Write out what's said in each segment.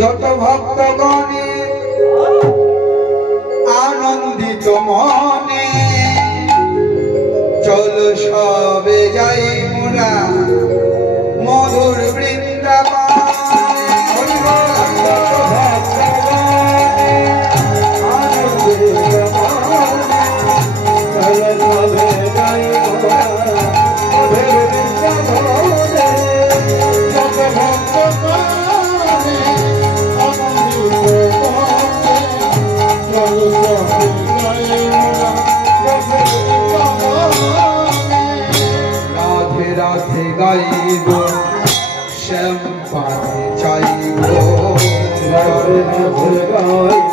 যত ভক্তগণে আনন্দিত মনে চল সবে যাই মোরা মধুর বৃন্দাবন। রাধে রাধে গাইব শ্যাম পানে চাইব, রাধে রাধে গাইব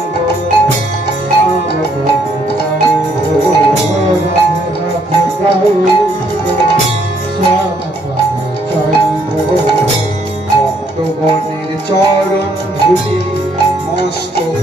ভক্তগণের চরণ ধুলি মস্তক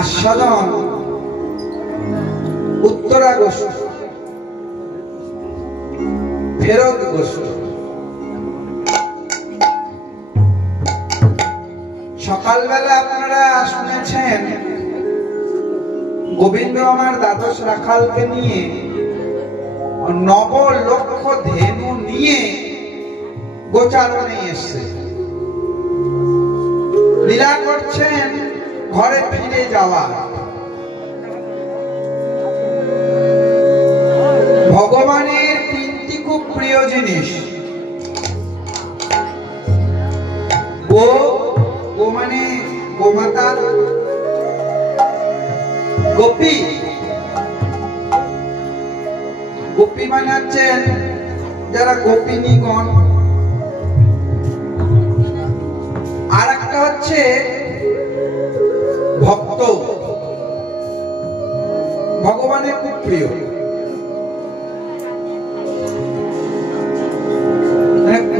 আস্বাদন উত্তরা গোষ্ঠ ফেরত গোষ্ঠ। সকালবেলা আপনারা শুনেছেন গোবিন্দ আমার দ্বাদশ রাখালকে নিয়ে 9 লক্ষ ধেনু নিয়ে গোচারণে এসছে, লীলা করছেন ঘরে ফিরে যাওয়া। ভগবানের 3টি খুব প্রিয় জিনিস, গো মানে গোমাতা, গোপী গোপী মানে হচ্ছেন যারা গোপিনীগণ, আর একটা হচ্ছে ভক্ত, ভগবানের খুব প্রিয়।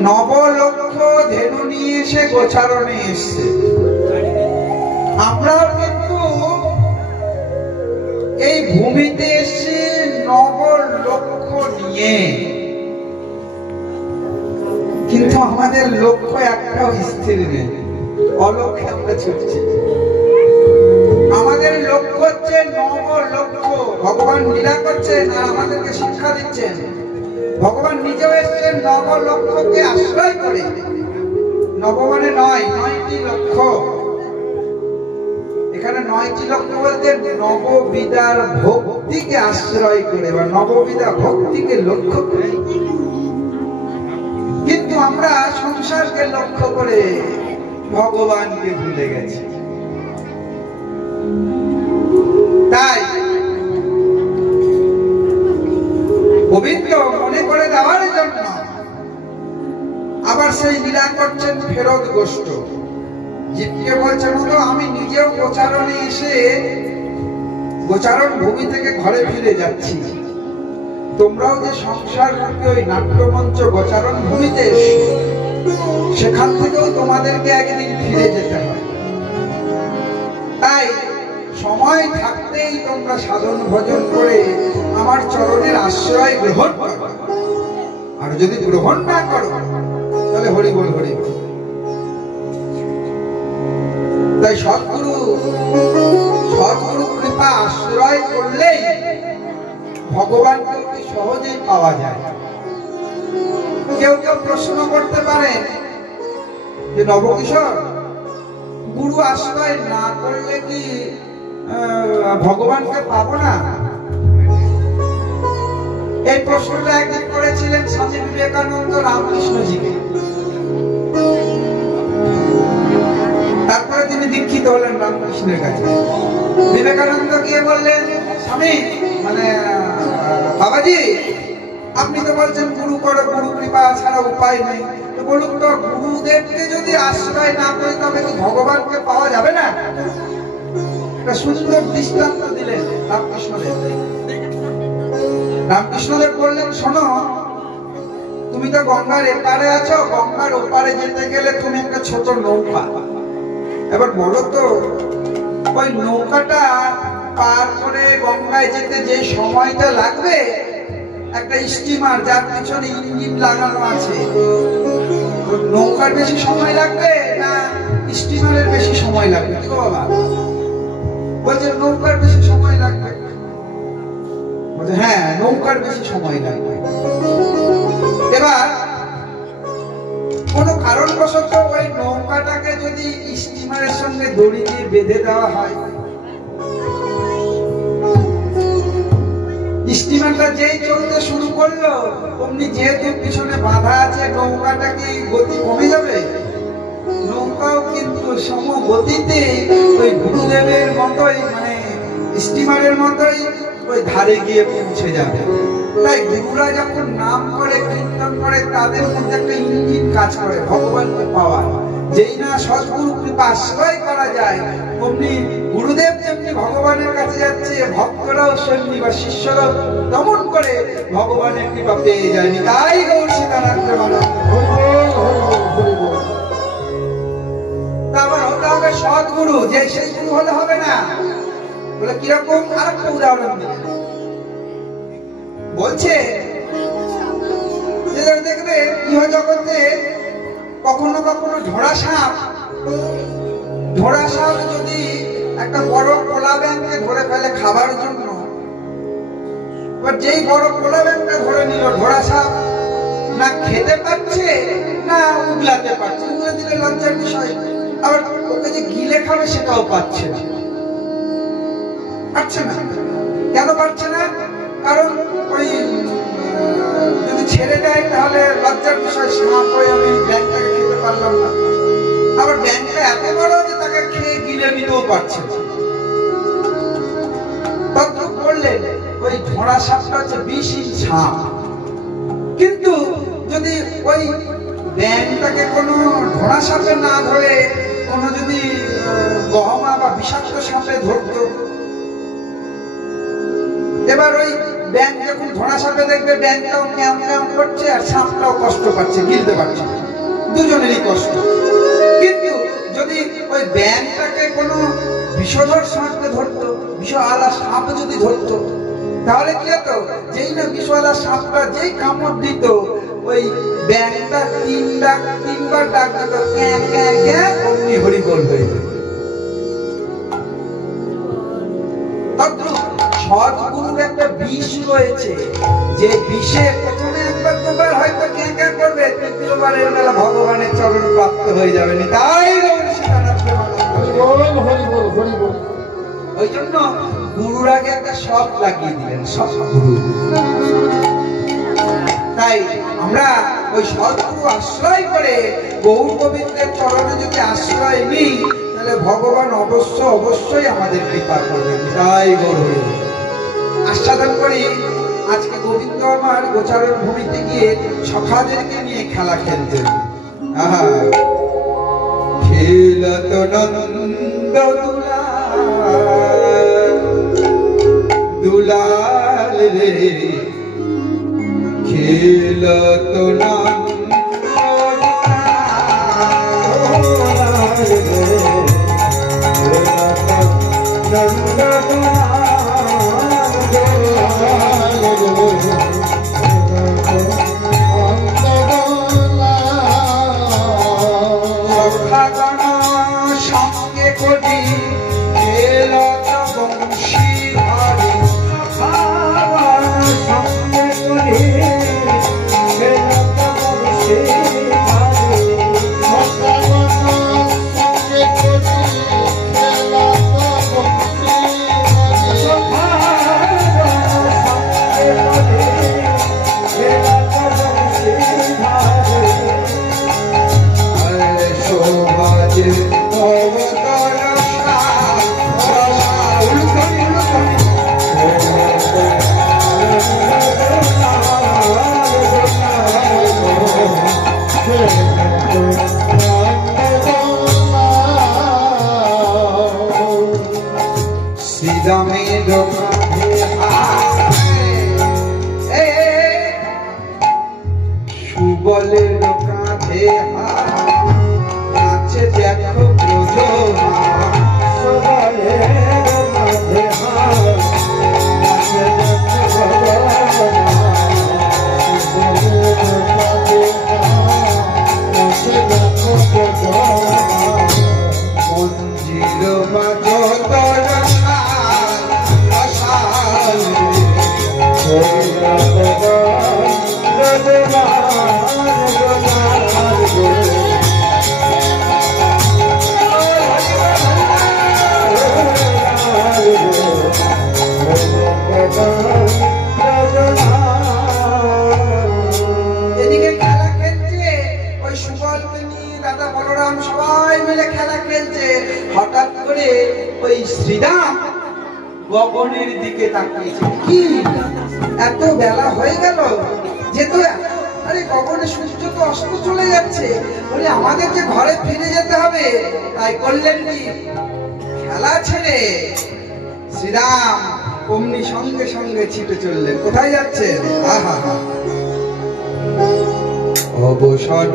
9 লক্ষ ধেনু নিয়ে এসে গোচারণে এসছে। আমরাও কিন্তু এই ভূমিতে এসে 9 লক্ষ নিয়ে, কিন্তু আমাদের লক্ষ্য একটাও স্থির নেই, অলক্ষ্যে আমরা ছুটছি। আমাদের লক্ষ্য হচ্ছে 9 লক্ষ। ভগবান লীলা করছেন আর আমাদেরকে শিক্ষা দিচ্ছেন। ভগবান নিজেও এসেছেন 9 লক্ষকে আশ্রয় করে। নব মানে 9টি লক্ষ। এখানে 9টি লক্ষ্য বলতে নববিদার ভক্তিকে আশ্রয় করে বা নববিদা ভক্তিকে লক্ষ্য করে। কিন্তু আমরা সংসারকে লক্ষ্য করে ভগবানকে ভুলে গেছি। তাই গোবিন্দ মনে করে দেওয়ার জন্য আবার সেই লীলা করছেন ফেরত গোষ্ঠ। জীবকে বলছেন তো আমি নিজেও গোচারণে এসে গোচারণ ভূমি থেকে ঘরে ফিরে যাচ্ছি, তোমরাও যে সংসার রূপে ওই নাট্যমঞ্চ গোচারণ ভূমিতে সেখান থেকেও তোমাদেরকে একদিন ফিরে যেতে হবে। তাই সময় থাকতেই তোমরা সাধন ভজন করে আমার চরণের আশ্রয় গ্রহণ করো, আর যদি গ্রহণ না করো তাহলে হরি বল হরি বল। তাই সদ্গুরু কৃপা আশ্রয় করলেই ভগবানকে অতি সহজেই পাওয়া যায়। কেউ কেউ প্রশ্ন করতে পারেন যে নবকিশোর, গুরু আশ্রয় না করলে কি ভগবানকে পাবো না? এই প্রশ্নটা একদিন করেছিলেন স্বামী বিবেকানন্দ রামকৃষ্ণজিকে। তারপরে তিনি দীক্ষিত হলেন রামকৃষ্ণের কাছে। বিবেকানন্দ গিয়ে বললেন, স্বামী বাবাজি, আপনি তো বলছেন গুরু করো, গুরু কৃপা ছাড়া উপায় নেই, তো বলুন তো গুরুদেবকে যদি আশ্রয় না করি তবে কি ভগবানকে পাওয়া যাবে না? একটা সুন্দর দৃষ্টান্ত দিলেন রামকৃষ্ণদেব। রামকৃষ্ণদেব বললেন, শোনো, তুমি তো গঙ্গার এপারে আছো, গঙ্গার ওপারে যেতে গেলে তুমি একটা ছোট নৌকা। এবার বলো তো ওই নৌকাটা পার করে গঙ্গায় যেতে যে সময়টা লাগবে, একটা স্টিমার যার পিছনে ইঞ্জিন লাগানো আছে, নৌকার বেশি সময় লাগবে না স্টিমারের বেশি সময় লাগবে? কি বাবা? বলছে নৌকার বেশি সময় লাগবে। বলছে হ্যাঁ, নৌকার বেশি সময় লাগবে। এবার কোন কারণবশত ওই নৌকাটাকে যদি স্টিমারের সঙ্গে দড়ি দিয়ে বেঁধে দেওয়া হয়, স্টিমারটা যেই চলতে শুরু করলো অমনি যেহেতু পিছনে বাধা আছে, নৌকাটা কি গতি কমে যাবে? নৌকাও কিন্তু সমগতিতে ওই গুরুদেবের মতোই স্টিমারের মতোই ওই ধারে গিয়ে পৌঁছে যাবে। তাই গুরুরা যখন নাম করে কীর্তন করে তাদের মধ্যে একটা ইঞ্জিন কাজ করে ভগবানকে পাওয়ার। যেই না সদ্গুরু কৃপা আশ্রয় করা যায়, অমনি গুরুদেব যেমনি ভগবানের কাছে যাচ্ছে, ভক্তরাও সেমনি বা শিষ্যরাও তেমন করে ভগবানের কৃপা পেয়ে যায়নি। তাই গৌর সীতারাম তারপর হতে হবে সদ্গুরু। যে সেই গুরু হলে হবে না। বলে কিরকম? আর একটা উদাহরণ দিলেন। বলছে যে দেখবে গৃহ জগতে কখনো কখনো ঢোড়া সাপ যদি একটা বড় কোলা ব্যাংকে ধরে ফেলে খাবার জন্য, এবার যেই বড় কোলা ব্যাংকটা ধরে নিল, ঢোড়া সাপ না খেতে পারছে না উগলাতে পারছে। উগলে দিলে লজ্জার বিষয়। আবার ওকে যে গিলে খাবে সেটাও পাচ্ছে না। কেন পারছে না? কারণ ওই যদি ছেড়ে দেয় তাহলে লজ্জার বিষয়, সাপ হয়ে আমি ব্যাংকটাকে খেতে পারলাম না। আবার ব্যাংকটা এত বড় যে তাকে খেয়ে গিলে নিতেও পারছে না। তদ্রূপ বললেন ওই ঢোড়া সাপটা হচ্ছে বিষহীন সাপ। কিন্তু যদি ওই ব্যাংকটাকে কোনো ঢোড়া সাপে না ধরে কোনো যদি গহমা বা বিষাক্ত সাপে ধরতো, এবার ওই ব্যাংক যখন ঢোড়া সাপে দেখবে ব্যাংকটাও ক্যাম ক্যাম করছে আর সাপটাও কষ্ট পাচ্ছে, গিলতে পারছে, দুজনেরই কষ্ট। কিন্তু যদি ওই ব্যাংকটাকে কোনো বিষধর সাপে ধরতো, বিষওয়ালা সাপ যদি ধরতো, তাহলে কি হতো? যেই না বিষওয়ালা সাপটা যেই কামড় দিত, ওই ব্যাংকটা তিনবার ডাক দিত, ক্যাঁ ক্যাঁ ক্যাঁ, অমনি হরি বল হয়ে যেত। সদ্গুরুর একটা বিষ রয়েছে, যে বিষে প্রথমে একবার দুবার হয়তো ক্যাঁ ক্যাঁ করবে, তৃতীয়বারের বেলা ভগবানের চরণ প্রাপ্ত হয়ে যাবে। তাই গৌর সীতারাম। ওই জন্য গুরুর আগে একটা সব লাগিয়ে দিলেন, সব গুরু। তাই আমরা ওই সদ্গুরু আশ্রয় করে গৌর গোবিন্দের চরণে যদি আশ্রয় নিই, তাহলে ভগবান অবশ্যই আমাদের কৃপা করবেন। তাই গৌর হরি আস্বাদন করি। আজকে গোবিন্দ আমার গোচারণ ভূমিতে গিয়ে সখাদেরকে নিয়ে খেলা খেলতেন। খেলত নন্দ দুলাল রে, খেলত নন্দ সঙ্গে করি খেলত বংশী ধরে, সঙ্গে করি খেলত বংশী সুবলের কাঁধে নাচে দেখো মঞ্জিল বাজো এদিকে খেলা খেলছে ওই সুবলকে নিয়ে দাদা বলরাম সবাই মিলে খেলা খেলছে। হঠাৎ করে ওই শ্রীরাম গগনের দিকে তাকিয়েছে। কি এত বেলা হয়ে গেল যে তো, আরে গগনে সূর্য তো অস্ত চলে যাচ্ছে, বলে আমাদের যে ঘরে ফিরে যেতে হবে। তাই করলেন কি, খেলা ছেড়ে শ্রীরাম অমনি সঙ্গে সঙ্গে ছিটে চললেন। কোথায় যাচ্ছেন? আহা হা অবসর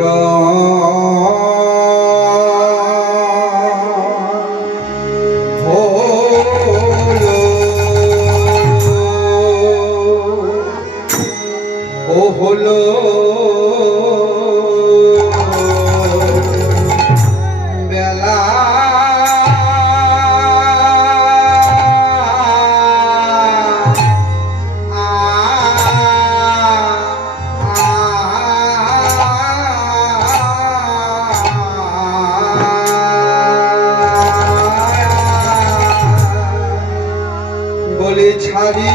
হলো বেলা বলে ছাড়ি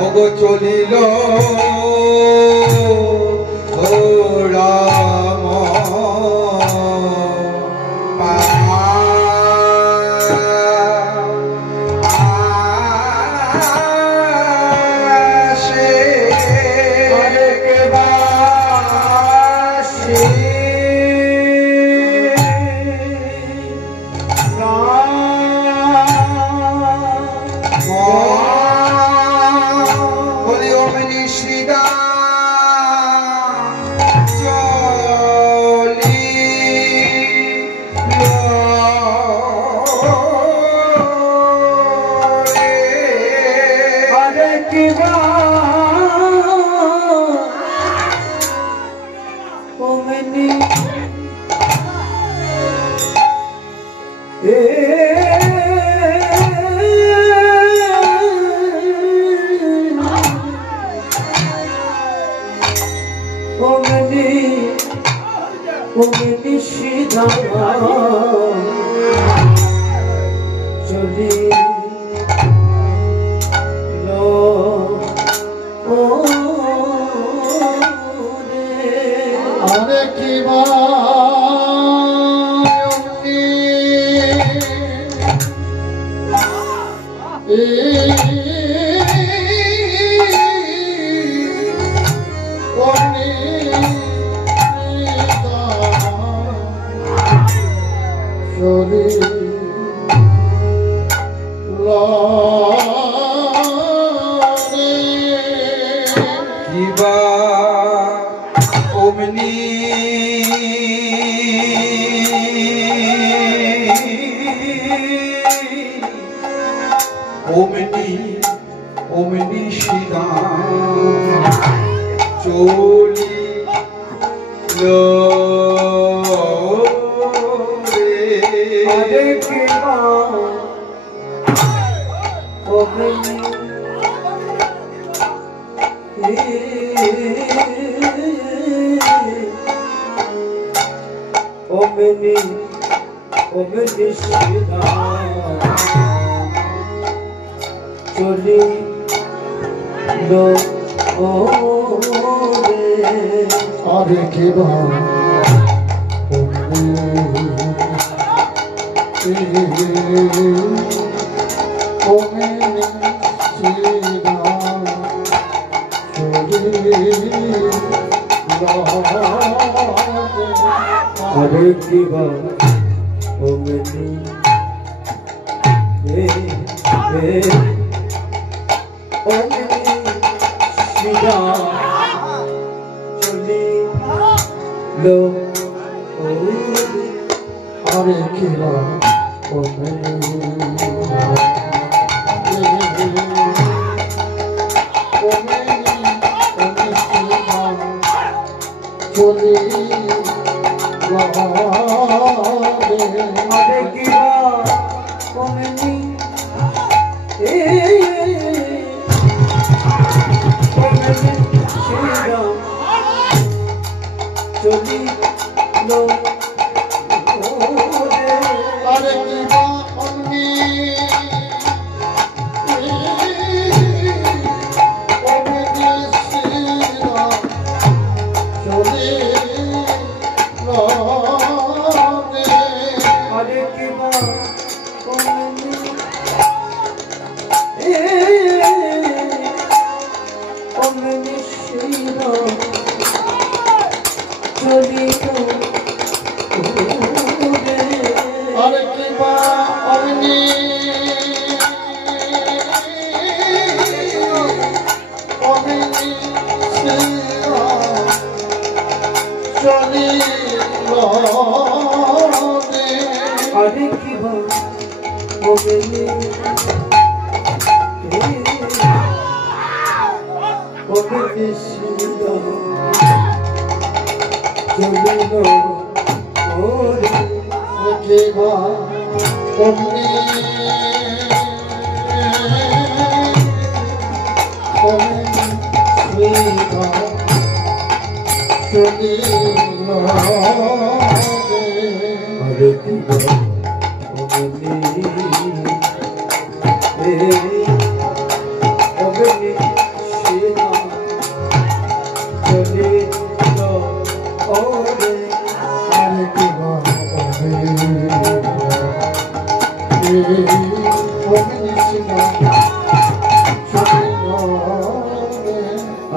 ওগো চলিল ও রাম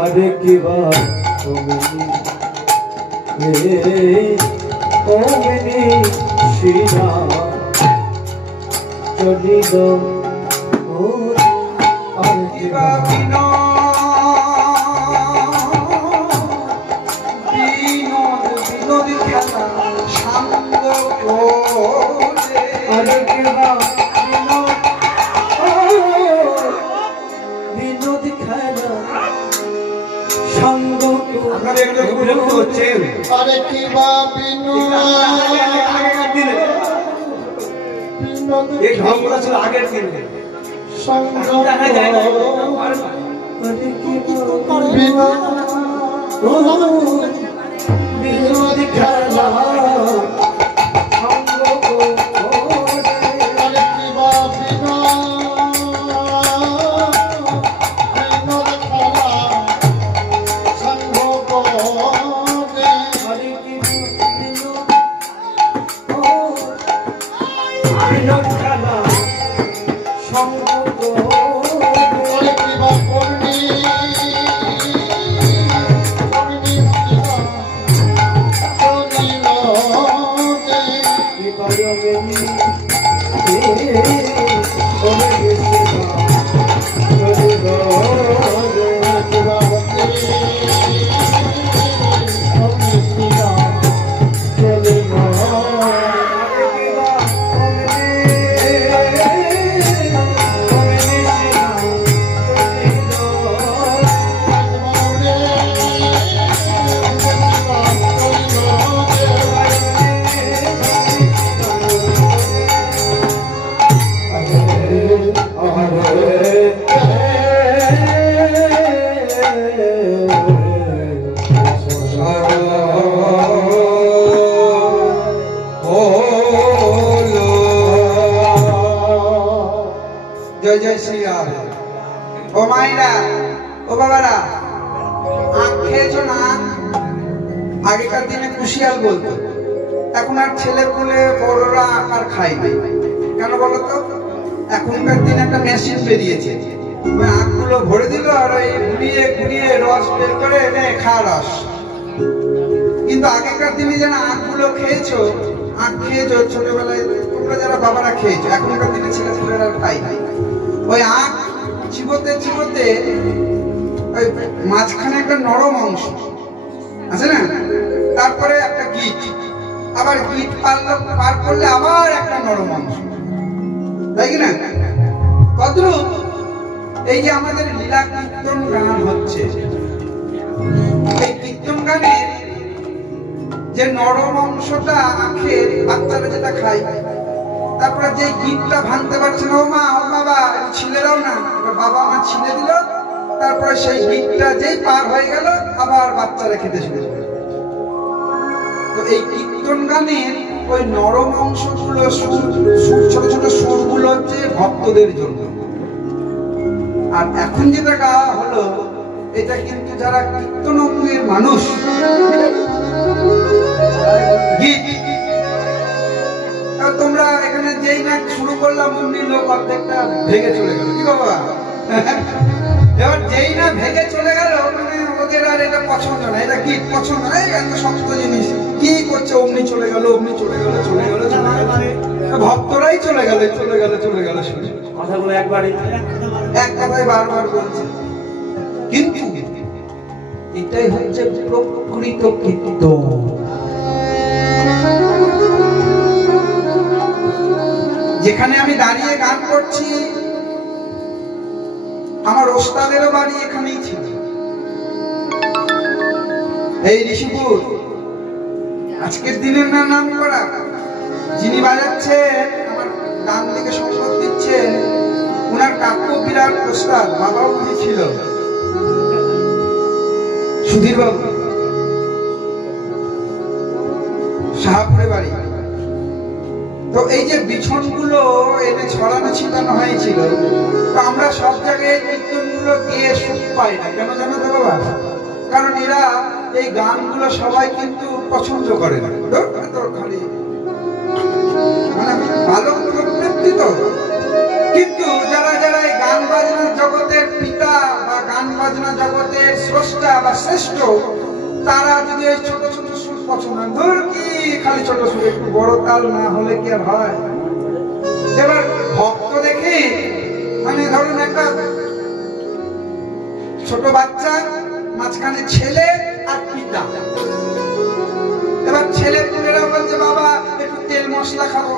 আরে কি বা ওমিনি শ্রীরা চলিল আর কি বা বিনোদী খেলা সাঙ্গ আরে কি বা বিনোদী খেলা সঙ্গ আপনারা একটু বিরক্ত হচ্ছেন আরে কি বা এই ঢংগুলো ছিল আগের দিনে আরে কি বিনোদী খেলা জয় জয় শ্রীরাম। ও মাইরা, ও বাবারা, আখ খেয়েছো না? আগেকার দিনে কুশিয়াল বলতো, এখন আর ছেলে পুলে বড়রা আখ আর খায় না। কেন বলতো? এখনকার দিনে একটা মেশিন বেরিয়েছে, ওই আখগুলো ভরে দিল আর ওই ঘুরিয়ে ঘুরিয়ে রস বের করে এনে খা রস। কিন্তু আগেকার দিনে যারা আখগুলো খেয়েছো, আখ খেয়েছো ছোটবেলায়, তোমরা যারা বাবারা খেয়েছো, এখনকার দিনে ছেলে পুলেরা খাই নাই। ওই আখ চিবোতে চিবোতে ওই মাঝখানে একটা নরম অংশ আছে না, তারপরে একটা গিট, আবার গিট পার করলে আবার একটা নরম অংশ, তাই কি না? তদ্রূপ এই যে আমাদের লীলা কীর্তন গান হচ্ছে, এই কীর্তন গানের যে নরম অংশটা আখের, বাচ্চারা যেটা খায়, তারপরে যে গিটটা ভাঙতে পারছে না, ও মা ও বাবা ছিলে দাও না, বাবা মা ছিলে দিল, তারপরে সেই গিটটা যেই পার হয়ে গেল আবার বাচ্চারা খেতে শুরু করে। তো এই কীর্তন গানের ওই নরম অংশগুলো, ছোট ছোট সুরগুলো হচ্ছে ভক্তদের জন্য। আর এখন যেটা গাওয়া হলো, এটা কিন্তু যারা কীর্তন অঙ্গের মানুষ, গীত, তোমরা এখানে যেই না শুরু করলাম অমনি লোক অর্ধেকটা ভেঙে চলে গেল, কি বাবা? এবার যেই না ভেঙে চলে গেল, মানে ওদের আর এটা পছন্দ না, এটা গীত পছন্দ না, এত শক্ত জিনিস কি করছে, অমনি চলে গেল, অমনি চলে গেল, চলে গেল, চলে গেল, ভক্তরাই চলে গেল, চলে গেল, চলে গেল, শুনে কথাগুলো একবারই এক কথায় বারবার বলছে। কিন্তু এটাই হচ্ছে প্রকৃত কীর্তন। যেখানে আমি দাঁড়িয়ে গান করছি, আমার ওস্তাদেরও বাড়ি এখানেই ছিল, এই ঋষিপুর। আজকের দিনের নাম করা যিনি বাজাচ্ছেন, আমার ডান দিকে সম্পদ দিচ্ছেন, উনার কাকু বিরাট ওস্তাদ, বাবাও উনি ছিল, সুধীর বাবু, শাহপুরে বাড়ি। তো এই যে বিছনগুলো এনে ছড়ানো ছিটানো হয়েছিল, তো আমরা সব জায়গায় কীর্তনগুলো গিয়ে সুখ পাই না, কেন জানো তো বাবা? কারণ এরা এই গানগুলো সবাই কিন্তু পছন্দ করে না, তো খালি মানে ভালো প্রবৃত্তি তো। কিন্তু যারা যারা এই গান বাজনার জগতের পিতা বা গান বাজনা জগতের স্রষ্টা বা শ্রেষ্ঠ, তারা যদি এই ছোট ছোট সুর পছন্দ, ধর কি খালি ছোট সুর, একটু বড় তাল না হলে কি আর হয়? এবার ভক্ত দেখি, মানে ধরুন একটা ছোট বাচ্চা, মাঝখানে ছেলে আর পিতা। এবার ছেলে পুলেরা বলছে বাবা একটু তেল মশলা খাবো,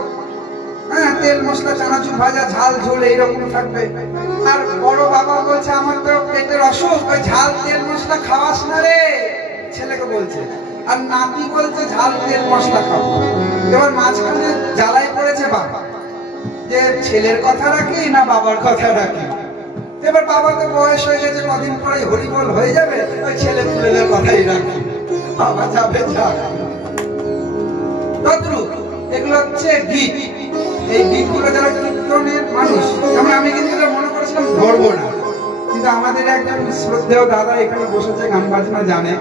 হ্যাঁ তেল মশলা চানাচুর ভাজা ঝাল ঝোল এইরকম থাকবে। আর বড় বাবা বলছে আমার তো পেটের অসুখ, ওই ঝাল তেল মশলা খাওয়াস না রে, ছেলেকে বলছে। আর নাতি বলছে ঝাল তেল মশলা খাবো। এবার মাঝখানে জ্বালাই পড়েছে বাবা, যে ছেলের কথা রাখি না বাবার কথা রাখি। এবার বাবা তো বয়স হয়ে গেছে, কদিন পরে হরিবল হয়ে যাবে, ওই ছেলে পুলের কথাই রাখি, বাবা যাবে যাক। তদ্রূপ এগুলো হচ্ছে গীত। এই গীতগুলো যারা কীর্তনের মানুষ, যেমন আমি কিন্তু এটা মনে করেছিলাম ধরবো না, কিন্তু আমাদের একজন শ্রদ্ধেয় দাদা এখানে বসেছে, গান বাজনা জানে,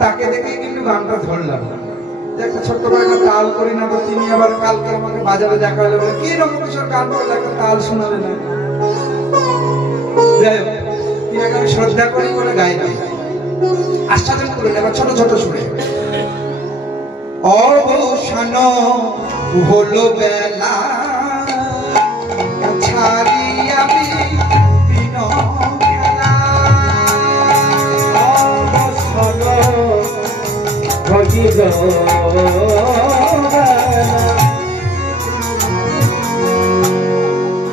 তাকে দেখে কিন্তু গানটা ধরলাম। একটা ছোট্ট করে একটা তাল করি না তো, তিনি আবার কালকে আমাকে বাজারে দেখা হলে বলে কি রকম কিশোর গান করলে, একটা তাল শোনালে না। যাই হোক, তিনাকে আমি শ্রদ্ধা করি বলে গাইলাম, আস্বাদন করলেন। এবার ছোট ছোট সুরে অবসান হলো বেলা, ছাড়িয়া বিপিন খেলা। অবসান হইল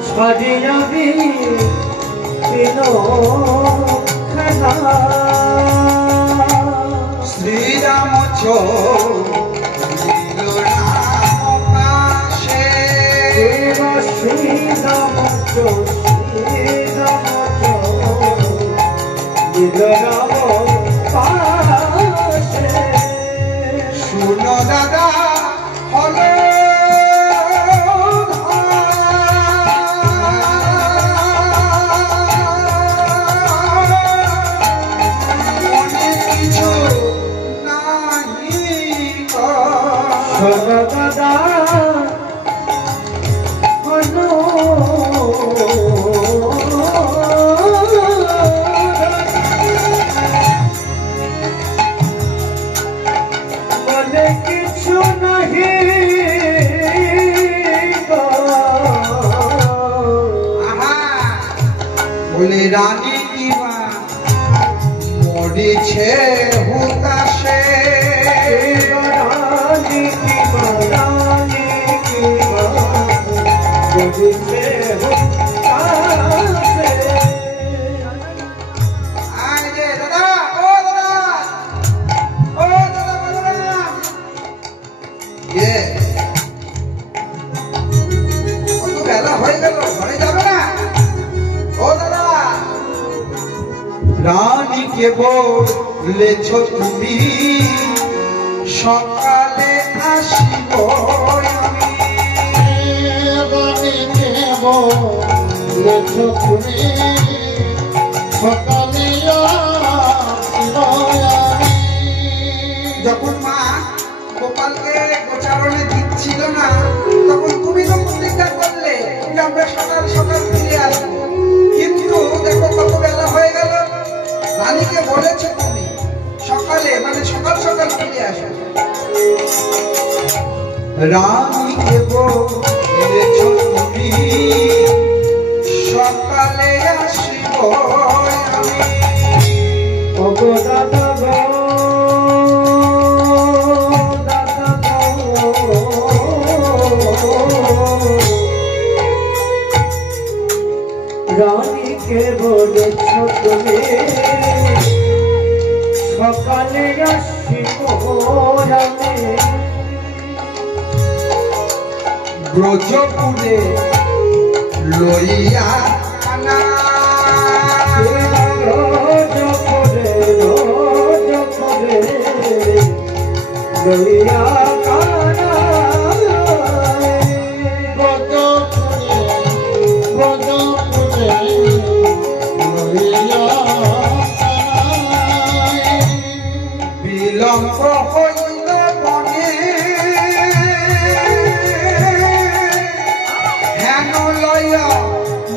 ছাড়িয়া বিপিন খেলা। শ্রীরাম চলিল রাম পাশে, শ্রীরাম চলিল রাম পাশে। শুনো দাদা হলো অনেক কিছু নাহি সর্বদা হলো অনেক কিছু নাহি বলে রানী কিবা মরিছে হুতাশে, রানী কিবা মরিছে হুতাশে। আয় রে দাদা, ও দাদা, ও দাদা বলরাম, কত বেলা হয়ে গেল, ঘরে যাবে না? ও দাদা, রানীকে বলেছ তুমি সকালে আসিব আমি। রানীকে বলেছ তুমি সকালে আসিব আমি। যখন মা গোপালকে গোচারণে দিচ্ছিল না, তখন তুমি তো প্রতিজ্ঞা করলে যে আমরা সকাল সকাল ফিরে আসবো, কিন্তু দেখো কত বেলা হয়ে গেল। রানীকে বলেছো তুমি সকালে, মানে সকাল সকাল ফিরে আসো। রানীকে বলেছো তুমি সকালে আসিব আমি। ওগো দাদা গো, দাদা গো, রানীকে বলেছ তুমি সকালে আসিব আমি। ব্রজপুরে লইয়া আনা, রোজ করে লইয়া কানা। বিলম্ব হইল বনে, হেন লইয়া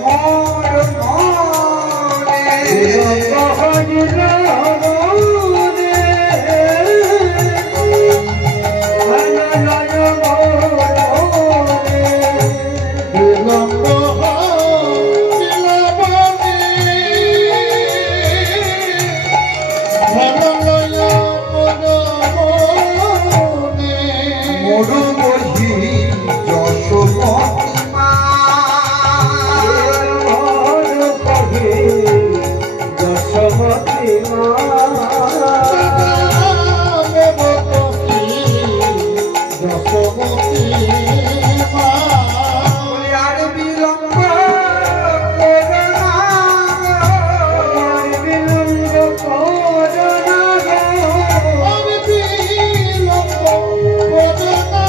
মোর মনে। দেব তোকে যশোমতী মা বলি আর বিলম্ব করো না আর বিলম্ব করো না গো। আমি বিলম্ব করো না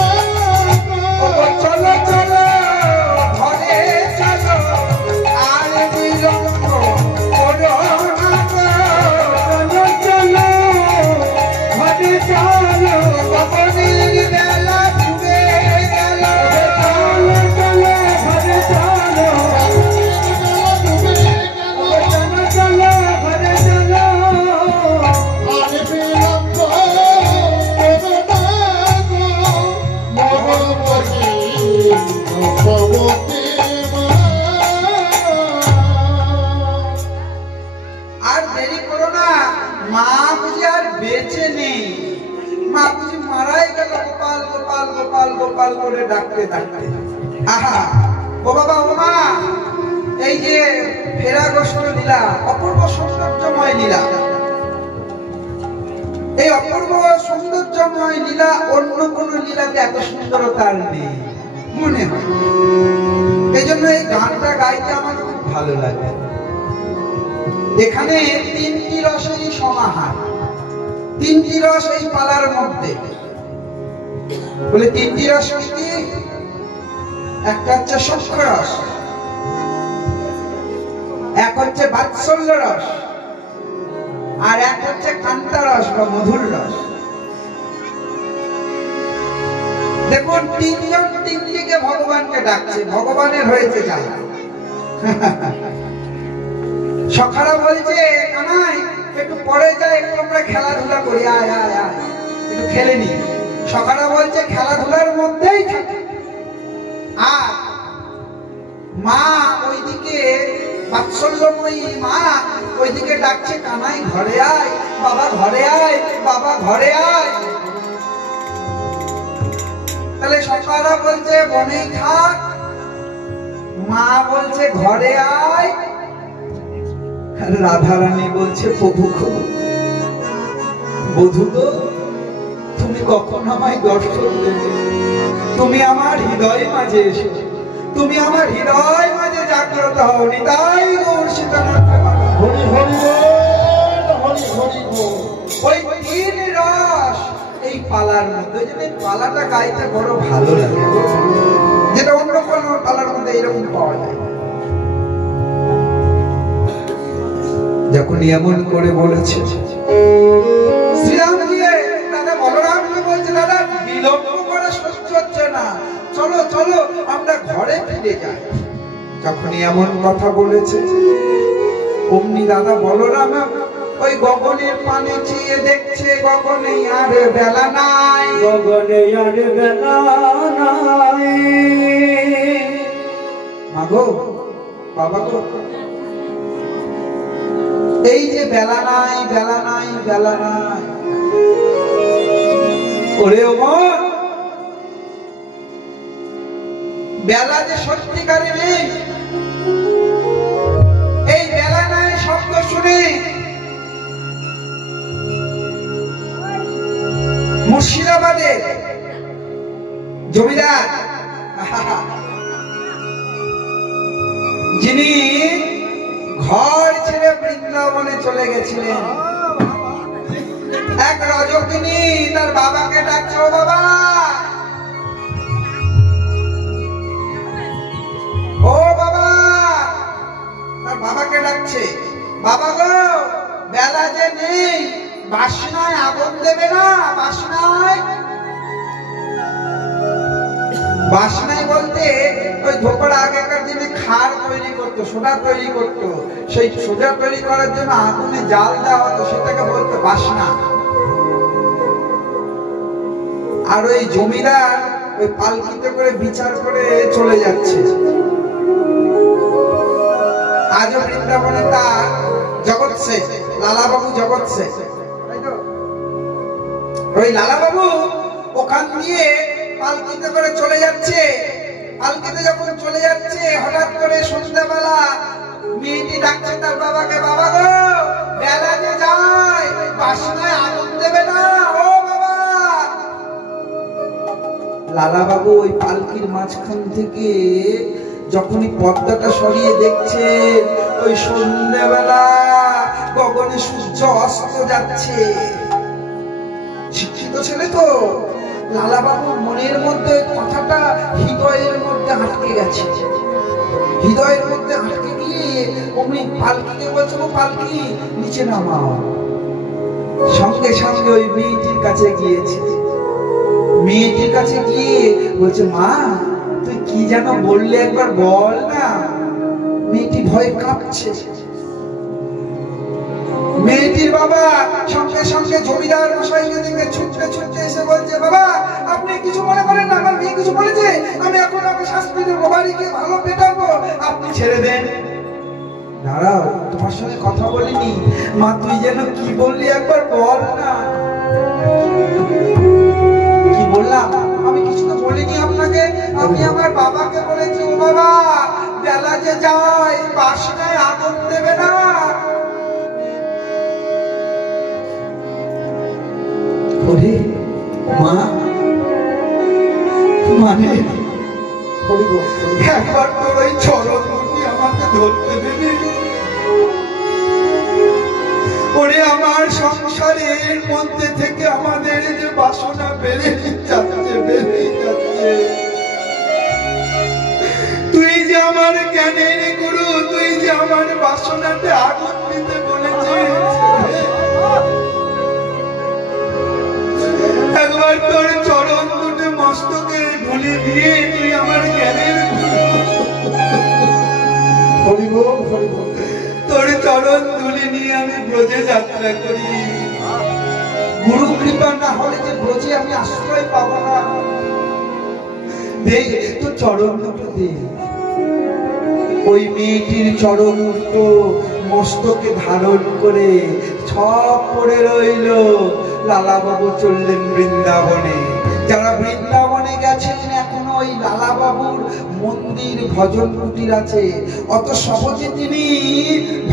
ও চলো চলো ঘরে চলো আর বিলম্ব করো না চলো চলো ঘরে চলো, গগনের বেলা ডুবে গেল চলো চলো ঘরে চলো, ডুবে গেল চলো চলো ঘরে চলো। আর বিলম্ব করো না গো মরমতি যশোমতী মা আর দেরি করো না, মা বুঝি আর বেঁচে নেই, মা বুঝি মারাই গেল গোপাল গোপাল গোপাল গোপাল করে ডাকতে ডাকতে। আহা ও বাবা ও মা, এই যে ফেরাগস্ত লীলা, অপূর্ব সৌন্দর্যময় লীলা, এই অপূর্ব সৌন্দর্যময় লীলা অন্য কোন লীলাতে এত সুন্দরতা আর নেই মনে হয়। এই জন্য এই গানটা গাইতে আমার খুব ভালো লাগে। এখানে তিনটি রসেরই সমাহার, তিনটি রস এই পালার মধ্যে। বলে তিনটি রস কি? একটা হচ্ছে সখ্য রস, এক হচ্ছে বাৎসল্য রস, আর এক হচ্ছে কান্তা রস বা মধুর রস। দেখুন তিনজন তিনটিকে ভগবানকে ডাকছে, ভগবানের হয়েছে যা। সখারা বলছে কানাই একটু পরে যাই, একটু আমরা খেলাধুলা করি, আয় আয় আয় একটু খেলে নি। সখারা বলছে খেলাধুলার মধ্যেই থাকে। আর মা ওইদিকে বাৎসল্যময়ী মা ওইদিকে ডাকছে কানাই ঘরে আয়, বাবা ঘরে আয়, বাবা ঘরে আয়। তাহলে সখারা বলছে বনেই থাক, মা বলছে ঘরে আয়, রাধারানী বলছে প্রভু গো, বধূ গো, তুমি কখন আমায় দর্শন দেবে? তুমি আমার হৃদয় মাঝে এসো, তুমি আমার হৃদয় মাঝে জাগ্রত হও। নিতাই গৌর সীতানাথ বাবা। হরি হরি হরি হরি বল। ওই তিন রস এই পালার মধ্যে, ওই জন্য এই পালাটা গাইতে বড় ভালো লাগে, যেটা অন্য কোনো পালার মধ্যে এরকম পাওয়া যায়। যখন এমন করে বলেছে শ্রীরাম দিয়ে দাদা বলরামকে বলছে, দাদা বিলম্ব করে সহ্য হচ্ছে না, চলো চলো আমরা ঘরে ফিরে যাই। যখন এমন কথা বলেছে অমনি দাদা বলরাম ওই গগনের পানে চেয়ে দেখছে, গগনে আর বেলা নাই, গগনে আর বেলা নাই। মাগো বাবা গো, এই যে বেলা নাই বেলা নাই বেলা নাই, ওরে ওমর বেলা যে সত্যিকারে নেই, এই বেলা নাই শব্দ শুনে মুর্শিদাবাদে জমিদার যিনি ঘর ছেড়ে বৃন্দাবনে চলে গেছিলেন, এক রজকিনী তার বাবাকে ডাকছে, ও বাবা, ও বাবা, তার বাবাকে ডাকছে, বাবা গো বেলা যে নেই, বাসনায় আগুন দেবে না? বাসনায়, বাসনায় বলতে ওই ধোকরা আগেকার দিনে খার তৈরি করতো, সোডা তৈরি করতো, সেই সোডা তৈরি করার জন্য আগুনে জাল দেওয়া হতো, সেটাকে বলতো বাসনা। আর ওই জমিদার ওই পালকিতে করে বিচার করে চলে যাচ্ছে। আজও বৃন্দাবনে তার জগৎ শেখ, লালাবাবু জগৎ শেখ, ওই লালাবাবু ওখান দিয়ে পালকিতে করে চলে যাচ্ছে। পালকিতে যখন চলে যাচ্ছে হঠাৎ করে সন্ধ্যাবেলা মেয়েটি ডাকছে তার বাবাকে, বাবা গো বেলা যে যায়, লালাবাবু ওই পালকির মাঝখান থেকে যখনই পর্দাটা সরিয়ে দেখছে, ওই সন্ধ্যেবেলা গগনে সূর্য অস্ত যাচ্ছে। শিক্ষিত ছেলে তো, লালাবাবুর মনের মধ্যে কথাটা হৃদয়ের মধ্যে আটকে গেছে। হৃদয়ের মধ্যে আটকে গিয়ে অমনি পালকিকে বলছে, ও পালকি নিচে নামাও। সঙ্গে সঙ্গে ওই মেয়েটির কাছে গিয়েছে। মেয়েটির কাছে গিয়ে বলছে, মা তুই কি যেন বললে একবার বল না। মেয়েটি ভয়ে কাঁপছে। মেয়েটির বাবা সঙ্গে সঙ্গে জমিদার মশাইকে দেখে ছুটতে ছুটতে এসে বলছে, বাবা আপনি কিছু মনে করেন না, আমার মেয়ে কিছু বলেছে, আমি এখন আমি শাস্তি দেবো, বাড়ি গিয়ে ভালো পেটাবো, আপনি ছেড়ে দেন। দাঁড়াও, তোমার সঙ্গে কথা বলিনি। মা তুই যেন কি বললি একবার বল না। কি বললাম? আমি কিছু তো বলিনি আপনাকে। আমি আমার বাবাকে বলেছি, ও বাবা বেলা যে যায় বাসনায় আগুন দেবে না। ওরে মা, মানে একবার তোর ওই চরণ দুটি আমাকে ধরতে দেবে? ওরে আমার সংসারের মধ্যে থেকে আমাদের যে বাসনা বেড়ে যাচ্ছে, বেড়ে যাচ্ছে। তুই যে আমার জ্ঞানের গুরু, তুই যে আমার বাসনাতে আগুন দিতে বলেছিস। একবার তোর চরণ দুটো মস্তকে ঢুলি দিয়ে তুই আমার জ্ঞানের তোর চরণ ধুলি নিয়ে আমি ব্রজে যাত্রা করি। গুরু কৃপা না হলে যে ব্রজে আমি আশ্রয় পাবো না। দে তোর চরণ দুটো দে। ওই মেয়েটির চরণ দুটো মস্তকে ধারণ করে সব পড়ে রইল। লালাবাবু চললেন বৃন্দাবনে। যারা বৃন্দাবনে গেছেন এখনো ওই লালাবাবুর মন্দির ভজন কুটির আছে। অত সহজে তিনি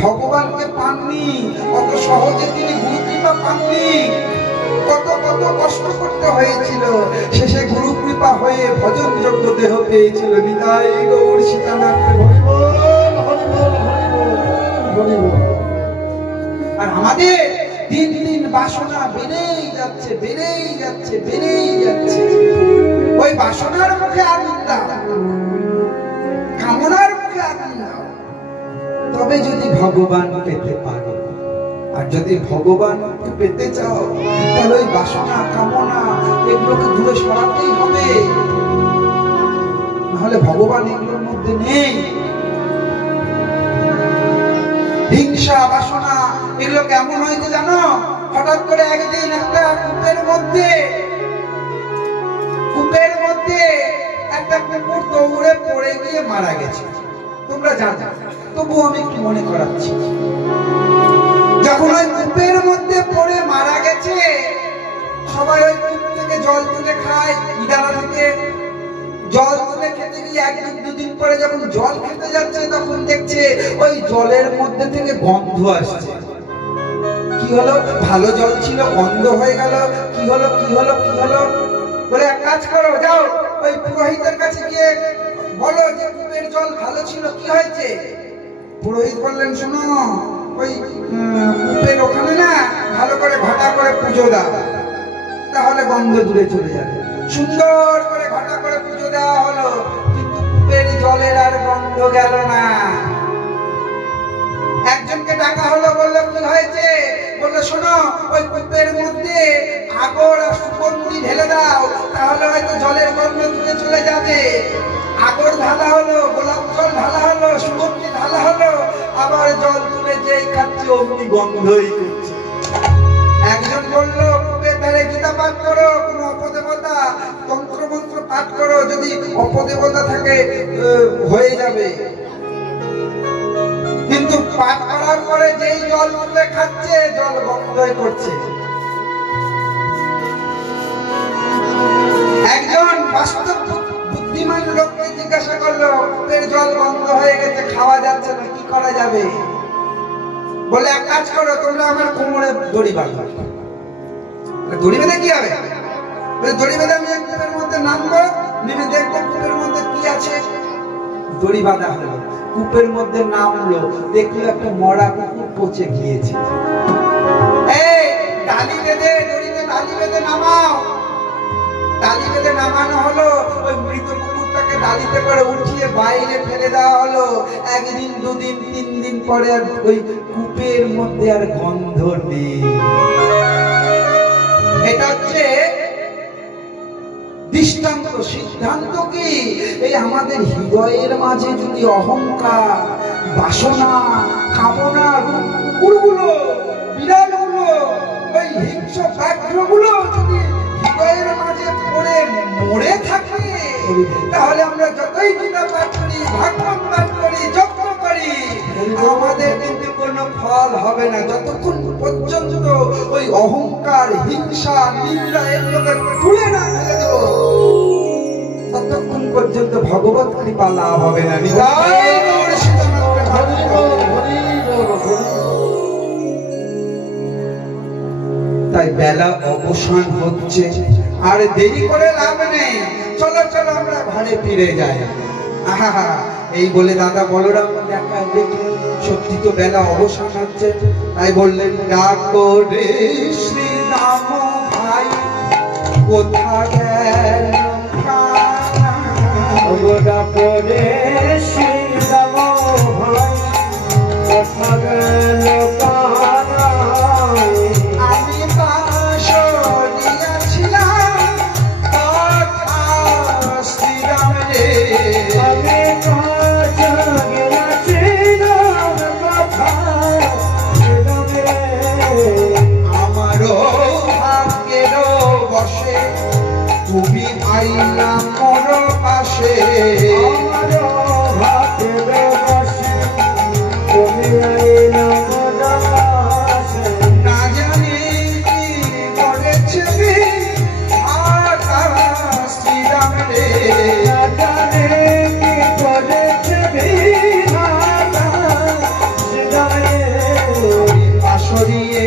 ভগবানকে পাননি, অত সহজে তিনি গুরু কৃপা পাননি। কত কত কষ্ট করতে হয়েছিল, শেষে গুরু কৃপা হয়ে ভজন যোগ্য দেহ পেয়েছিল। নিতাই গৌর সীতানাথ। আর আমাদের দিন দিন বাসনা বেড়েই যাচ্ছে, বেড়েই যাচ্ছে, বেড়েই যাচ্ছে। ওই বাসনার মুখে আগুন দাও, কামনার মুখে আগুন দাও, তবে যদি ভগবান পেতে পারো। আর যদি ভগবান পেতে চাও তাহলে ওই বাসনা কামনা এগুলোকে দূরে সরাতেই হবে, নাহলে ভগবান এগুলোর মধ্যে নেই। হিংসা বাসনা এগুলো কেমন হয়েছে জানো? হঠাৎ করে একদিন একটা কূপের মধ্যে একটা কুকুর দৌড়ে পড়ে গিয়ে মারা গেছে। তোমরা জানো, তবুও আমি একটু মনে করাচ্ছি। যখন ওই কূপের মধ্যে পড়ে মারা গেছে, সবাই ওই কূপ থেকে জল তুলে খায়। ইদারা থেকে জল তুলে খেতে গিয়ে একদিন দুদিন পরে যখন জল খেতে যাচ্ছে, তখন দেখছে ওই জলের মধ্যে থেকে গন্ধ আসছে। কি হলো? ভালো জল ছিল, গন্ধ হয়ে গেল। কি হলো কি হলো কি হলো? বলে এক কাজ করো, যাও ওই পুরোহিতের কাছে গিয়ে বলো যে কূপের জল ভালো ছিল, কি হয়েছে? পুরোহিত বললেন, শোনো ওই কূপের ওখানে না ভালো করে ঘটা করে পুজো দাও, তাহলে গন্ধ দূরে চলে যাবে। সুন্দর করে ঘটা করে পুজো দেওয়া হলো, কিন্তু কূপের জলের আর গন্ধ গেল না। একজনকে ডাকা হলো, বললো কি হয়েছে? বললো শোনো ওই কূপের মধ্যে আগর আর সুগন্ধি ঢেলে দাও, তাহলে হয়তো জলের গন্ধ দূরে চলে যাবে। আগর ঢালা হলো, গোলাপ জল ঢালা হলো, সুগন্ধি ঢালা হলো, আবার জল তুলে যেই খাচ্ছি অমনি গন্ধই করছে। একজন বললো কূপের ধারে গীতা পাঠ করো, কোন অপদেবতা তন্ত্র মন্ত্র পাঠ করো, যদি অপদেবতা থাকে হয়ে যাবে। কিন্তু পাঠ করার পরে যেই জল তুলে খাচ্ছে, জল গন্ধই করছে। একজন বাস্তব বুদ্ধিমান লোককে জিজ্ঞাসা করলো, কূপের জল বন্ধ হয়ে গেছে, খাওয়া যাচ্ছে না, কি করা যাবে? বলে এক কাজ করো, তোমরা আমার কোমরে দড়ি বাঁধো। দড়ি বেঁধে কি হবে? দড়ি বেঁধে আমি এক কূপের মধ্যে নামবো, নেমে দেখবো কূপের মধ্যে কি আছে। দড়ি বাঁধা হলো, কূপের মধ্যে নামলো, দেখলো একটা মরা কুকুর পচে গিয়েছে। এই ডালি বেঁধে, দড়িতে ডালি বেঁধে নামাও। ডালি বেঁধে নামানো হলো, ওই মৃত কুকুরটাকে ডালিতে করে উঠিয়ে বাইরে ফেলে দেওয়া হলো। একদিন, দুদিন, 3 দিন পরে আর ওই কূপের মধ্যে আর গন্ধ নেই। এটা হচ্ছে দৃষ্টান্ত। সিদ্ধান্ত কি? এই আমাদের হৃদয়ের মাঝে যদি অহংকার, বাসনা, কামনা, কুকুরগুলো, বিড়ালগুলো, ওই হিংস্র ব্যাঘ্রগুলো যদি হৃদয়ের মাঝে পড়ে মরে থাকে, তাহলে আমরা যতই গীতা পাঠ করি, ভাগবত পাঠ করি, যজ্ঞ করি, আমাদের কিন্তু কোনো ফল হবে না। যতক্ষণ পর্যন্ত ওই অহংকার, হিংসা, নিন্দা এগুলোকে তুলে না ফেলে দেবো, ততক্ষণ পর্যন্ত ভগবত কৃপা লাভ হবে না। তাই বেলা অবসান হচ্ছে, আর দেরি করে লাভ নেই। চলো চলো আমরা ঘরে ফিরে যাই। আহা, এই বলে দাদা বলরাম দেখলেন সত্যি তো বেলা অবসান হচ্ছে, তাই বললেন, ডাকো রে শ্রী রাম ভাই, কোথা গেল ডাকো রে শ্রী রাম ভাই, কোথা গেল কানাই। আমি বাঁশিয়াছিলাম কথা শ্রীরাম রে, আমি বাঁশিয়াছিলাম কথা শ্রীরাম রে। আমারও ভাগ্যেরও বসে তুমি আইলাম মোর পাশে। আমারও ভাগ্যের বসে তুমি আইলা মোর পাশে। না জানি কি করেছে শ্রীরাম রে, না জানি কি করেছে বিধাতা শ্রীরাম রে। আসরিয়ে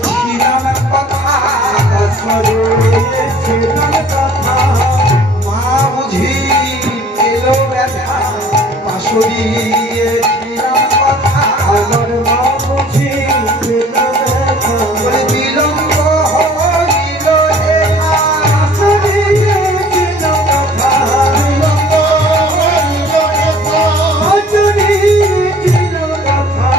শ্রীরাম কথা, আসরিয়ে শ্রীরাম কথা, মা বুঝি পেল ব্যথা, আসরিয়ে শ্রীরাম কথা। আমার মা বুঝি পেল ব্যথা। বলে বিলম্ব হইল হে আসরিয়ে শ্রীরাম কথা, আসরিয়ে শ্রীরাম কথা।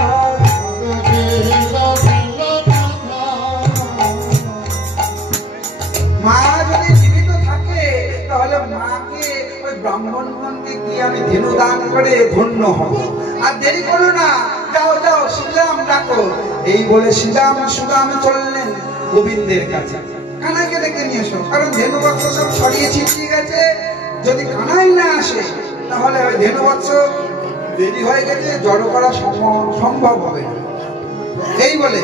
মা যদি জীবিত থাকে, তাহলে মাকে ওই ব্রাহ্মণগণকে গিয়ে আমি ধেনু দান করে ধন্য হব। আর দেরি করো না, যাও যাও শ্রীরাম ডাকো। এই বলে শ্রীরাম সুদাম চললেন গোবিন্দের কাছে। কানাইকে ডেকে নিয়ে এসো, কারণ ধেনুবৎস সব ছড়িয়ে ছিটিয়ে গেছে। যদি কানাই না আসে, তাহলে ওই ধেনুবৎস দেরি হয়ে গেছে, জড়ো করা সম্ভব হবে না। এই বলে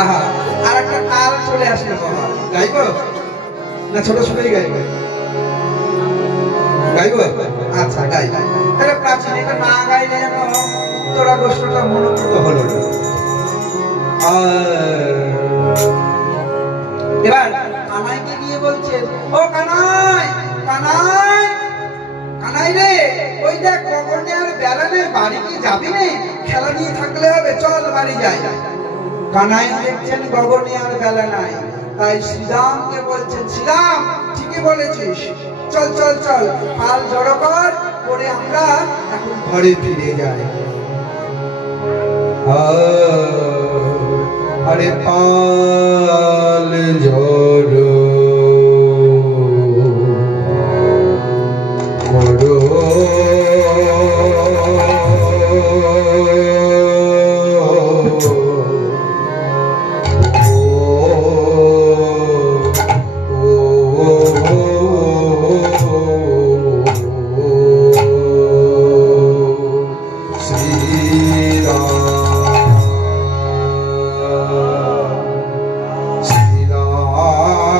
আহা, আর একটা তাল চলে আসলো। বাবা গাইব না? ছোট ছোটই গাইব? গাইব? আচ্ছা গাই। তাহলে প্রাচীন এটা না গাইলে যেন উত্তরা গোষ্ঠটা মনোভূত হলো না। এবার কানাইকে গিয়ে বলছেন, ও কানাই, কানাই, কানাই রে, ওই দেখ কখনে আর বেলানের বাড়ি কি যাবি নে? খেলা নিয়ে থাকলে হবে, চল বাড়ি যাই। কানাই দেখছেন গগনে আর বেলা নাই, তাই শ্রীরামকে বলছেন, শ্রীরাম ঠিকই বলেছিস, চল চল চল, পাল জড়ো কর, করে আমরা এখন ঘরে ফিরে যাই। আরে পাল জড়ো করো, শ্রীরাম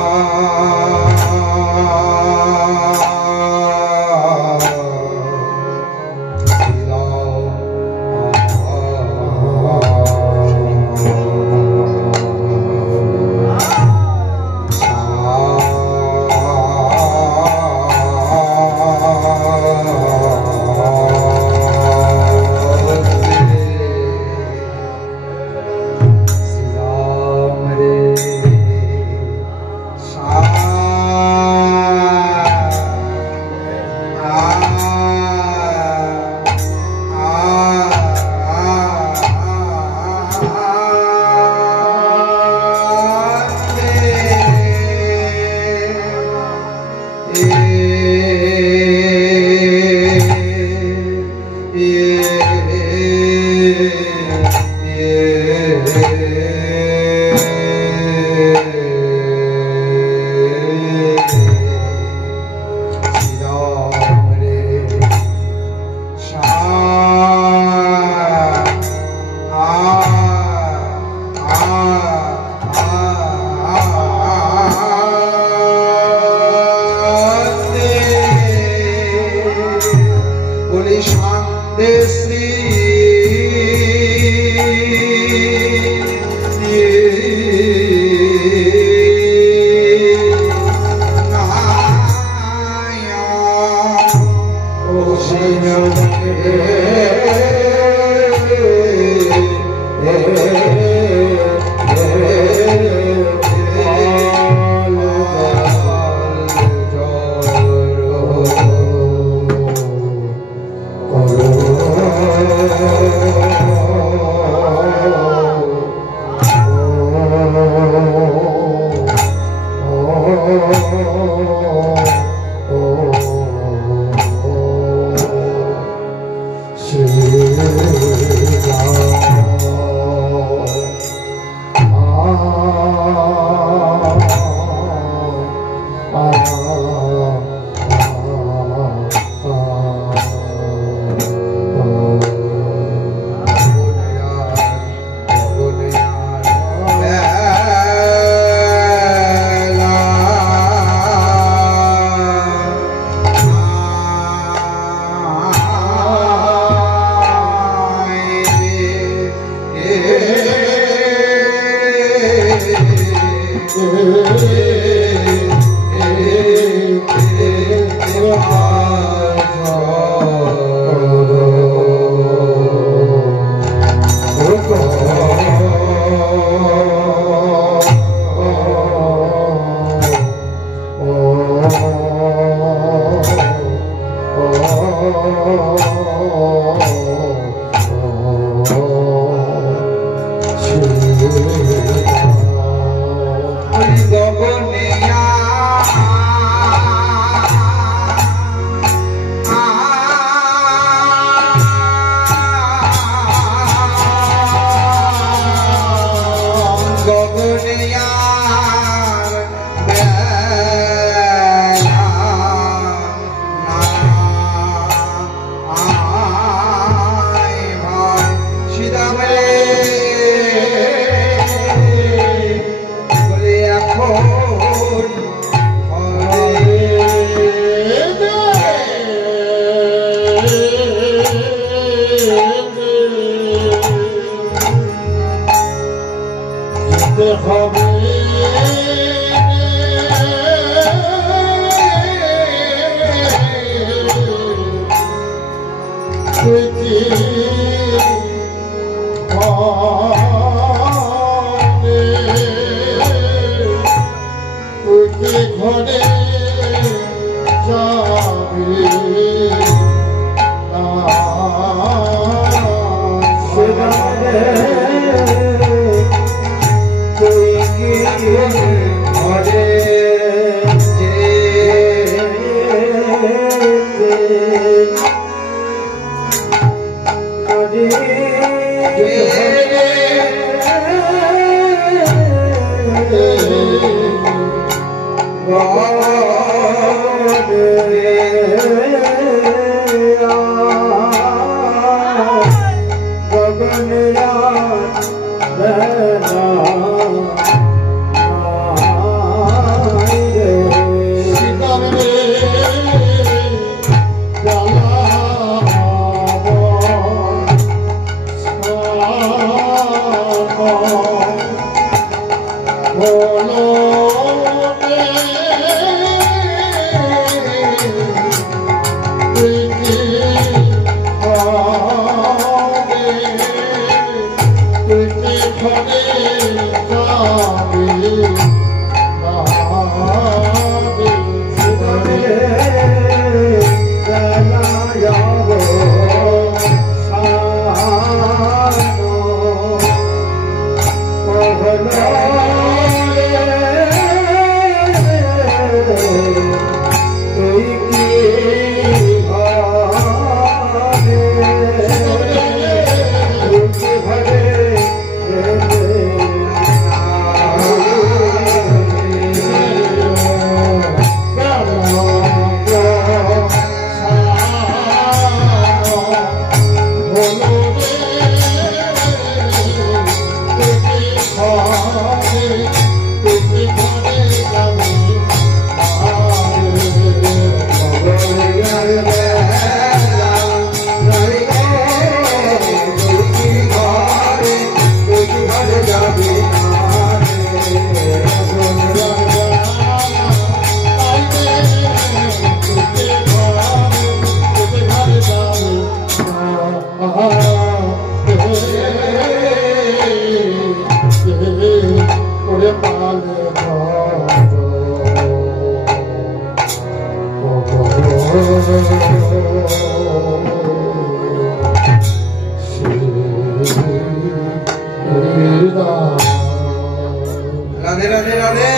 রাধে রাধে রাধে।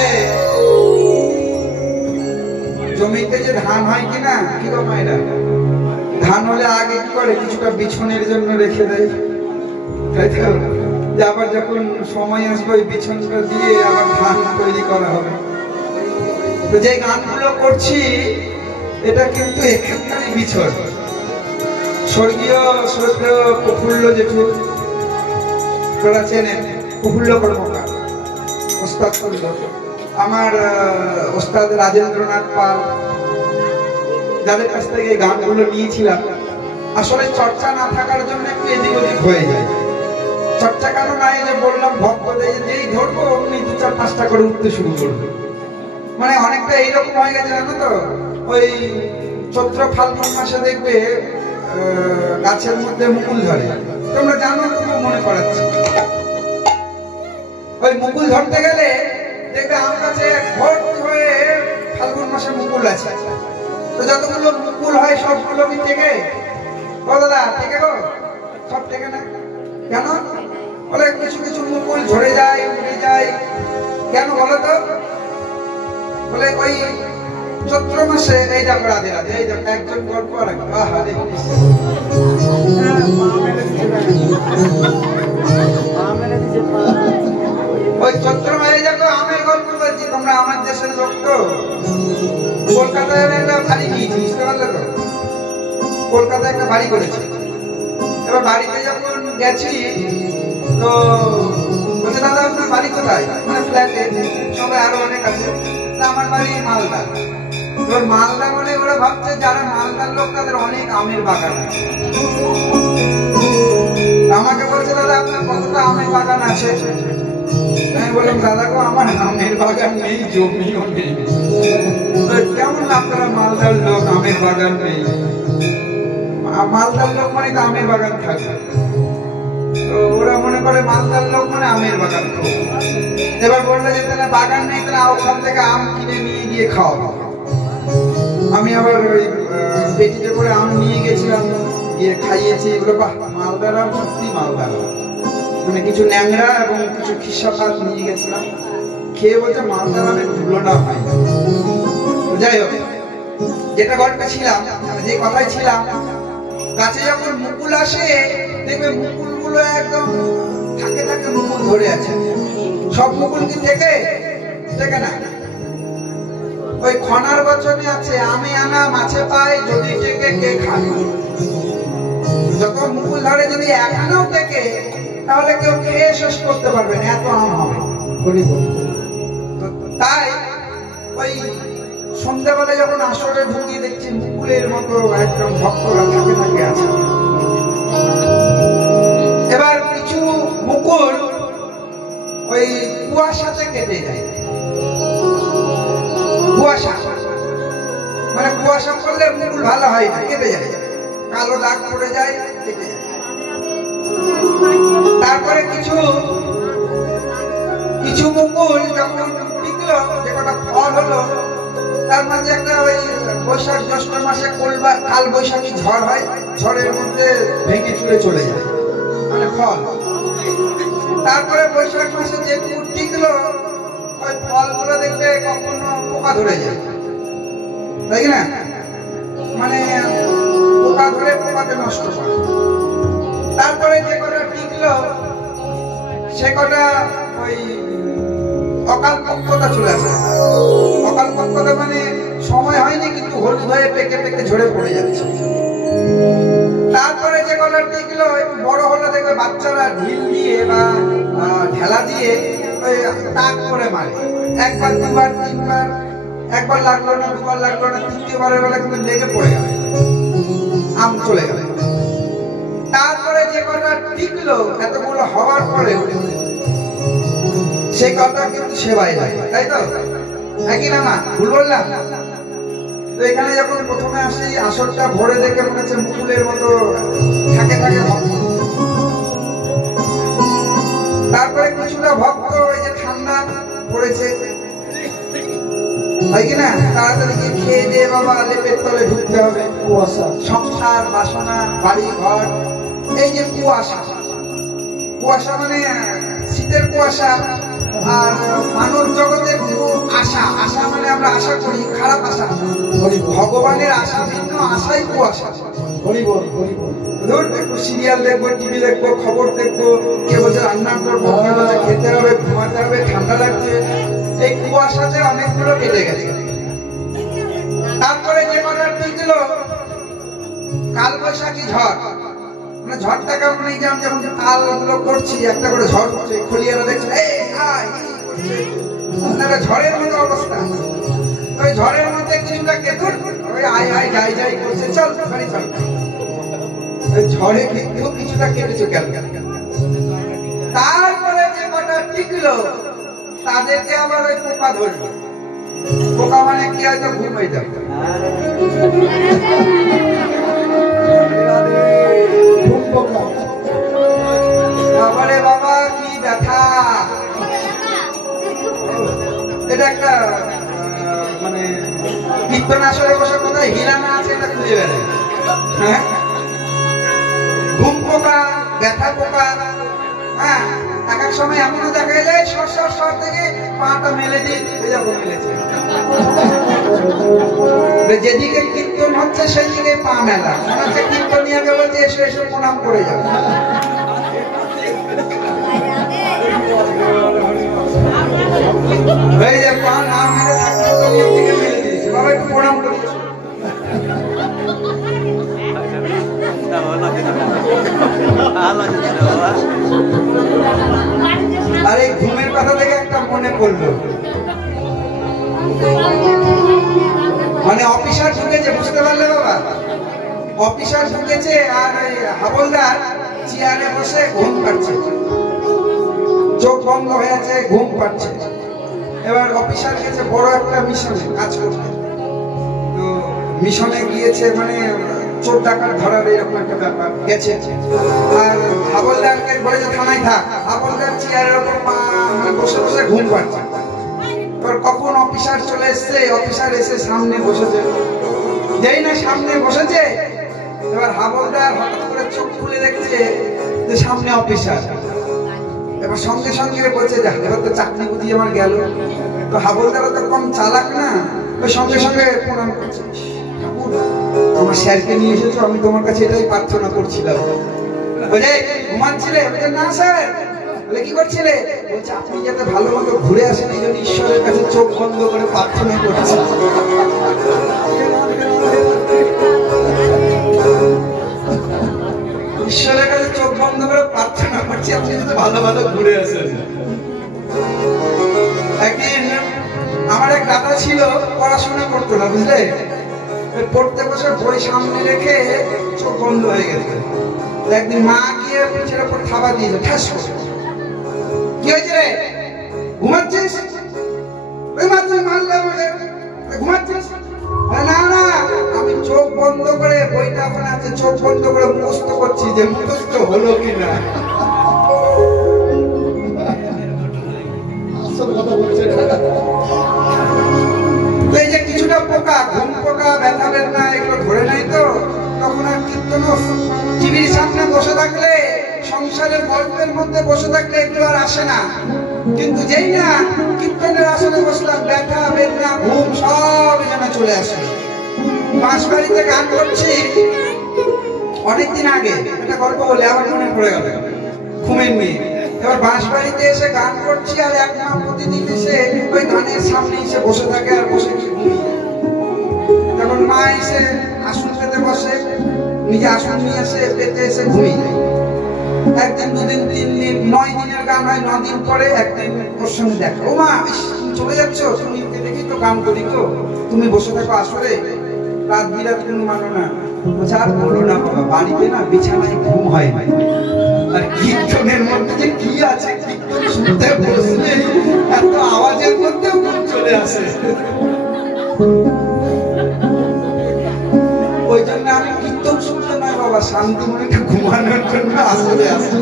জমিতে যে ধান হয় কিনা, কি গো মায়েরা, ধান হলে আগে কি করে কিছুটা বিছনের জন্য রেখে দেয়, তাই তো? যে আবার যখন সময় আসবে ওই বিছনটা দিয়ে আবার ধান তৈরি করা হবে। তো যে গানগুলো করছি এটা কিন্তু এখানকারই বিছন। স্বর্গীয় শ্রদ্ধেয় প্রফুল্ল জেঠু, আপনারা চেনেন প্রফুল্ল কর্মকার, ওস্তাদ করল আমার ওস্তাদ রাজেন্দ্রনাথ পাল, যাদের কাছ থেকে এই গানগুলো নিয়েছিলাম। আসলে চর্চা না থাকার জন্য একটু এদিক ওদিক হয়ে যায়। চর্চা কেন নাই, যে বললাম ভক্তদের যেই ধরবো অমনি দু চার 5টা করে উঠতে শুরু করবে। মানে অনেকটা এইরকম হয়ে গেছে জানো তো, ওই চৈত্র ফাল্গুন মাসে দেখবে গাছের মধ্যে মুকুল ধরে, তোমরা জানো, তোমরা মনে করাচ্ছি। ওই মুকুল ধরতে গেলে দেখবে আম গাছে ভর্তি হয়ে ফাল্গুন মাসে মুকুল আছে। তো যতগুলো মুকুল হয় সবগুলো কি টেকে? ও দাদা টেকে গো? সব টেকে না। কেন? বলে কিছু কিছু মুকুল ঝরে যায়, উড়ে যায়। কেন বলো তো? বলে ওই চৈত্র মাসে এই দেখো রাধে রাধে, এই দেখো একজন গল্প আর হরে ওই চৈত্র মাসে দেখো আমের গল্প বলছি। তোমরা আমার দেশের লোক তো, কলকাতায় একটা বাড়ি নিয়েছি, বুঝতে পারলে তো? কলকাতায় একটা বাড়ি করেছি। এবার বাড়িতে যখন গেছি তো বলছে দাদা আপনার বাড়ি কোথায়? মানে ফ্ল্যাটে, সবাই আরো অনেক আছে। আমার বাড়ি মালদা। এবার মালদা বলে ওরা ভাবছে যারা মালদার লোক তাদের অনেক আমের বাগান আছে। আমাকে বলছে দাদা আপনার কতটা আমের বাগান আছে? আমি বললাম দাদা গো আমার আমের বাগান নেই, জমিও নেই। কেমন আপনারা মালদার লোক, আমের বাগান নেই? মালদার লোক মানে তো আমের বাগান থাকবে। তো ওরা মনে করে মালদার লোক মানে আমের বাগান। এবার বললো যে তাহলে বাগান নেই, তাহলে ওখান থেকে আম কিনে নিয়ে গিয়ে খাওয়াবো। আমি আবার ওই পেটিতে করে আম নিয়ে গেছিলাম, গিয়ে খাইয়েছি। এগুলো বাহ, মালদার আম, সত্যি মালদার আম। মানে কিছু ন্যাংরা এবং কিছু খিসা পাত নিয়ে গেছিলাম, খেয়ে বলছে মালদার আমের তুলনা হয়। যাই হোক, যেটা গল্পে ছিলাম, যে কথায় ছিলাম, গাছে যখন মুকুল আসে দেখবে মুকুলগুলো একদম থাকে থাকে মুকুল ধরে আছে। সব মুকুল কি থেকে না? ওই খনার বচনে আছে আমি আনা মাছে পাই, যদি টেকে কে খায়। যত মুকুল ধরে যদি এখানেও টেকে তাহলে কেউ খেয়ে শেষ করতে পারবে না, এত আম হবে। তাই ওই সন্ধ্যাবেলা যখন আসরে ঢুকিয়ে দেখছি মুকুলের মতো একদম ভক্তরা থাকে থাকে আছে। এবার কিছু মুকুল ওই কুয়াশাতে কেটে যায়। কুয়াশা মানে কুয়াশা করলে মুকুল ভালো হয় না, কেটে যায়, কালো দাগ পড়ে যায়, কেটে যায়। তারপরে কিছু কিছু মুকুল যখন টিকলো, যে কটা ফল হলো, তার মাঝে একটা ওই বৈশাখ জ্যৈষ্ঠ মাসে কাল বৈশাখী ঝড় হয়, ঝড়ের মধ্যে ভেঙে চুরে চলে যায়, মানে ফল। তারপরে বৈশাখ মাসে যে মুকুল টিকলো, ওই ফলগুলো দেখবে কখনো পোকা ধরে যায়, তাই না? মানে পোকা ধরে পোকাকে নষ্ট করে। তারপরে যে কটা টিকলো সে কটা ওই অকাল পক্কতা চলে আসে। অকাল পক্কতা মানে সময় হয়নি কিন্তু হলুদ হয়ে পেকে পেকে ঝরে পড়ে যাচ্ছে। তারপরে যে কটা টিকলো একটু বড় হলে দেখবে বাচ্চারা ঢিল দিয়ে বা ঢেলা দিয়ে ওই তাক করে মারে, একবার দুবার তিনবার, একবার লাগলো না, দুবার লাগলো না, তৃতীয়বারের বেলা কিন্তু লেগে পড়ে গেল, আম চলে গেল। তারপরে যে কটা টিকলো এতগুলো হওয়ার পরে সেই কথা কিন্তু সেবাই লাগে, তাই তো? নাকি না মা, ভুল বললাম? তো এখানে যখন প্রথমে আসি আসরটা ভরে দেখে মনে হচ্ছে মুকুলের মতো থাকে থাকে ভক্ত। তারপরে কিছুটা ভক্ত ওই যে ঠান্ডা পড়েছে, তাই কিনা, তাড়াতাড়ি গিয়ে খেয়ে দিয়ে বাবা লেপের তলে ঢুকতে হবে। কুয়াশা, সংসার, বাসনা, বাড়ি ঘর, এই যে কুয়াশা, কুয়াশা মানে শীতের কুয়াশা। আর মানব জগতের আশা, আশা মানে আমরা আশা করি, খারাপ আশা। ভগবানের আশা ভিন্ন, আশাই কুয়াশা। ধরুন একটু সিরিয়াল দেখবো, টিভি দেখবো, খবর দেখবো, কে বলছে রান্না করবো, কে বলছে খেতে হবে, ঘুমাতে হবে, ঠান্ডা লাগছে, এই কুয়াশাতে অনেকগুলো কেটে গেছে। তারপরে যে কটা টিকলো কাল বৈশাখী ঝড়, মানে ঝড়টা কেমন, এই যে আমি যেমন তাল গুলো করছি, একটা করে ঝড় হচ্ছে, খলিয়ারা দেখছে ঝড়ের মতো অবস্থা। ওই ঝড়ের মধ্যে কিছুটা কেতুন ওই আয় আয় যাই যাই করছে, চল বাড়ি চল। ঝড়ে কিন্তু কিছুটা কেটেছে গেল। তারপরে যে কটা টিকলো তাদেরকে আবার ওই পোকা ধরবে। পোকা মানে কি, হয়তো ঘুমাই যাবে। বাবারে বাবা, কি ব্যথা! এটা একটা মানে কীর্তনাশরে বসে কোথায় হিরানা আছে এটা খুঁজে বেড়ায়। হ্যাঁ, ঘুম পোকা, ব্যথা পোকা। হ্যাঁ, এক এক সময় এমনও দেখা যায় সর থেকে পাটা মেলে দিয়ে মেলেছে। যেদিকে কীর্তন হচ্ছে সেই দিকে পা মেলা, মনে হচ্ছে কীর্তনিয়াকে বলছে এসে এসে প্রণাম করে যাবে। এই যে পা না মেলে থাকলে তো নিয়ম দিকে মেলে দিয়েছে, বাবা একটু প্রণাম করিয়েছে। আর এই ঘুমের কথা থেকে একটা মনে পড়লো, মানে অফিসার ঢুকেছে, বুঝতে পারলে বাবা? অফিসার ঢুকেছে আর হাবলদার চেয়ারে বসে ঘুম পাচ্ছে, চোখ বন্ধ হয়ে আছে, ঘুম পাচ্ছে। এবার অফিসার গেছে বড় একটা মিশনে কাজ করতে, তো মিশনে গিয়েছে মানে চোর ডাকাত ধরার এরকম একটা ব্যাপার গেছে। আর হাবলদারকে বলেছে থানায় থাক, হাবলদার চেয়ারের ওপর বসে বসে ঘুম পাচ্ছে। এবার কখন অফিসার চলে এসছে, অফিসার এসে সামনে বসেছে, যেই না সামনে বসেছে এবার হাবলদার হঠাৎ করে চোখ খুলে দেখছে যে সামনে অফিসার। এবার সঙ্গে সঙ্গে বলছে যা, এবার তো চাকরি বুঝি আমার গেল। তো হাবলদারও তো কম চালাক না, ওই সঙ্গে সঙ্গে প্রণাম করছে, তোমার স্যারকে নিয়ে এসেছো, আমি তোমার কাছে এটাই প্রার্থনা করছিলাম। বলে ঘুমাচ্ছিলে? বলছে না স্যার। বলে কি করছিলে? বলছে আপনি যাতে ভালো মতো ঘুরে আসেন এই জন্য ঈশ্বরের কাছে চোখ বন্ধ করে প্রার্থনা করছি। ঈশ্বরের কাছে চোখ বন্ধ করে প্রার্থনা করছি আপনি যাতে ভালো ভালো ঘুরে আসেন। একদিন আমার এক দাদা ছিল, পড়াশোনা করতো না, বুঝলে? পড়তে বসে বই সামনে রেখে চোখ বন্ধ হয়ে গেছে। একদিন মা গিয়ে পিঠের উপর থাবা দিয়েছে, ঠাস করে। কি হয়েছে রে, ঘুমাচ্ছিস? ওই মা তুমি মারলে আমাকে, ঘুমাচ্ছিস? না না, আমি চোখ বন্ধ করে বইটা এখন আছে, চোখ বন্ধ করে মুখস্থ করছি যে মুখস্থ হলো কিনা। এই যে কিছুটা পোকা, ঘুম পোকা, ব্যথা বেদনা এগুলো ধরে নাই তো, তখন আর কীর্তন টিভির সামনে বসে থাকলে, সংসারের গল্পের মধ্যে বসে থাকলে এগুলো আর আসে না। কিন্তু যেই না কীর্তনের আসনে বসলাম, ব্যথা বেদনা ঘুম সব এখানে চলে আসে। বাঁশবাড়িতে গান করছি অনেকদিন আগে, একটা গল্প বলে আমার মনে পড়ে গেল, ঘুমের নিয়ে। এবার বাঁশবাড়িতে এসে গান করছি আর এক মা প্রতিদিন এসে ওই গানের সামনে এসে বসে থাকে আর বসে ঘুমিয়ে। তখন মা এসে আসন পেতে বসে, নিজে আসন নিয়ে এসে পেতে এসে ঘুমিয়ে যায়। একদিন দুদিন তিন দিন, 9 দিনের গান হয়, 9 দিন পরে একদিন ওর সঙ্গে দেখা, ও মা তুমি চলে যাচ্ছ, তুমি দেখি তো গান করি তো, তুমি বসে থাকো আসরে, রাত বিরাত কোনো মানো না। বলছে আর বলো না বাবা, বাড়িতে না বিছানায় ঘুম হয় না। আর কীর্তনের মধ্যে যে কি আছে, কীর্তন শুনতে বসলে এত আওয়াজের মধ্যেও ঘুম চলে আসে। ওই জন্য আমি কীর্তন শুনতে নয় বাবা, শান্তি মনে ঘুমানোর জন্য আসলে আসে।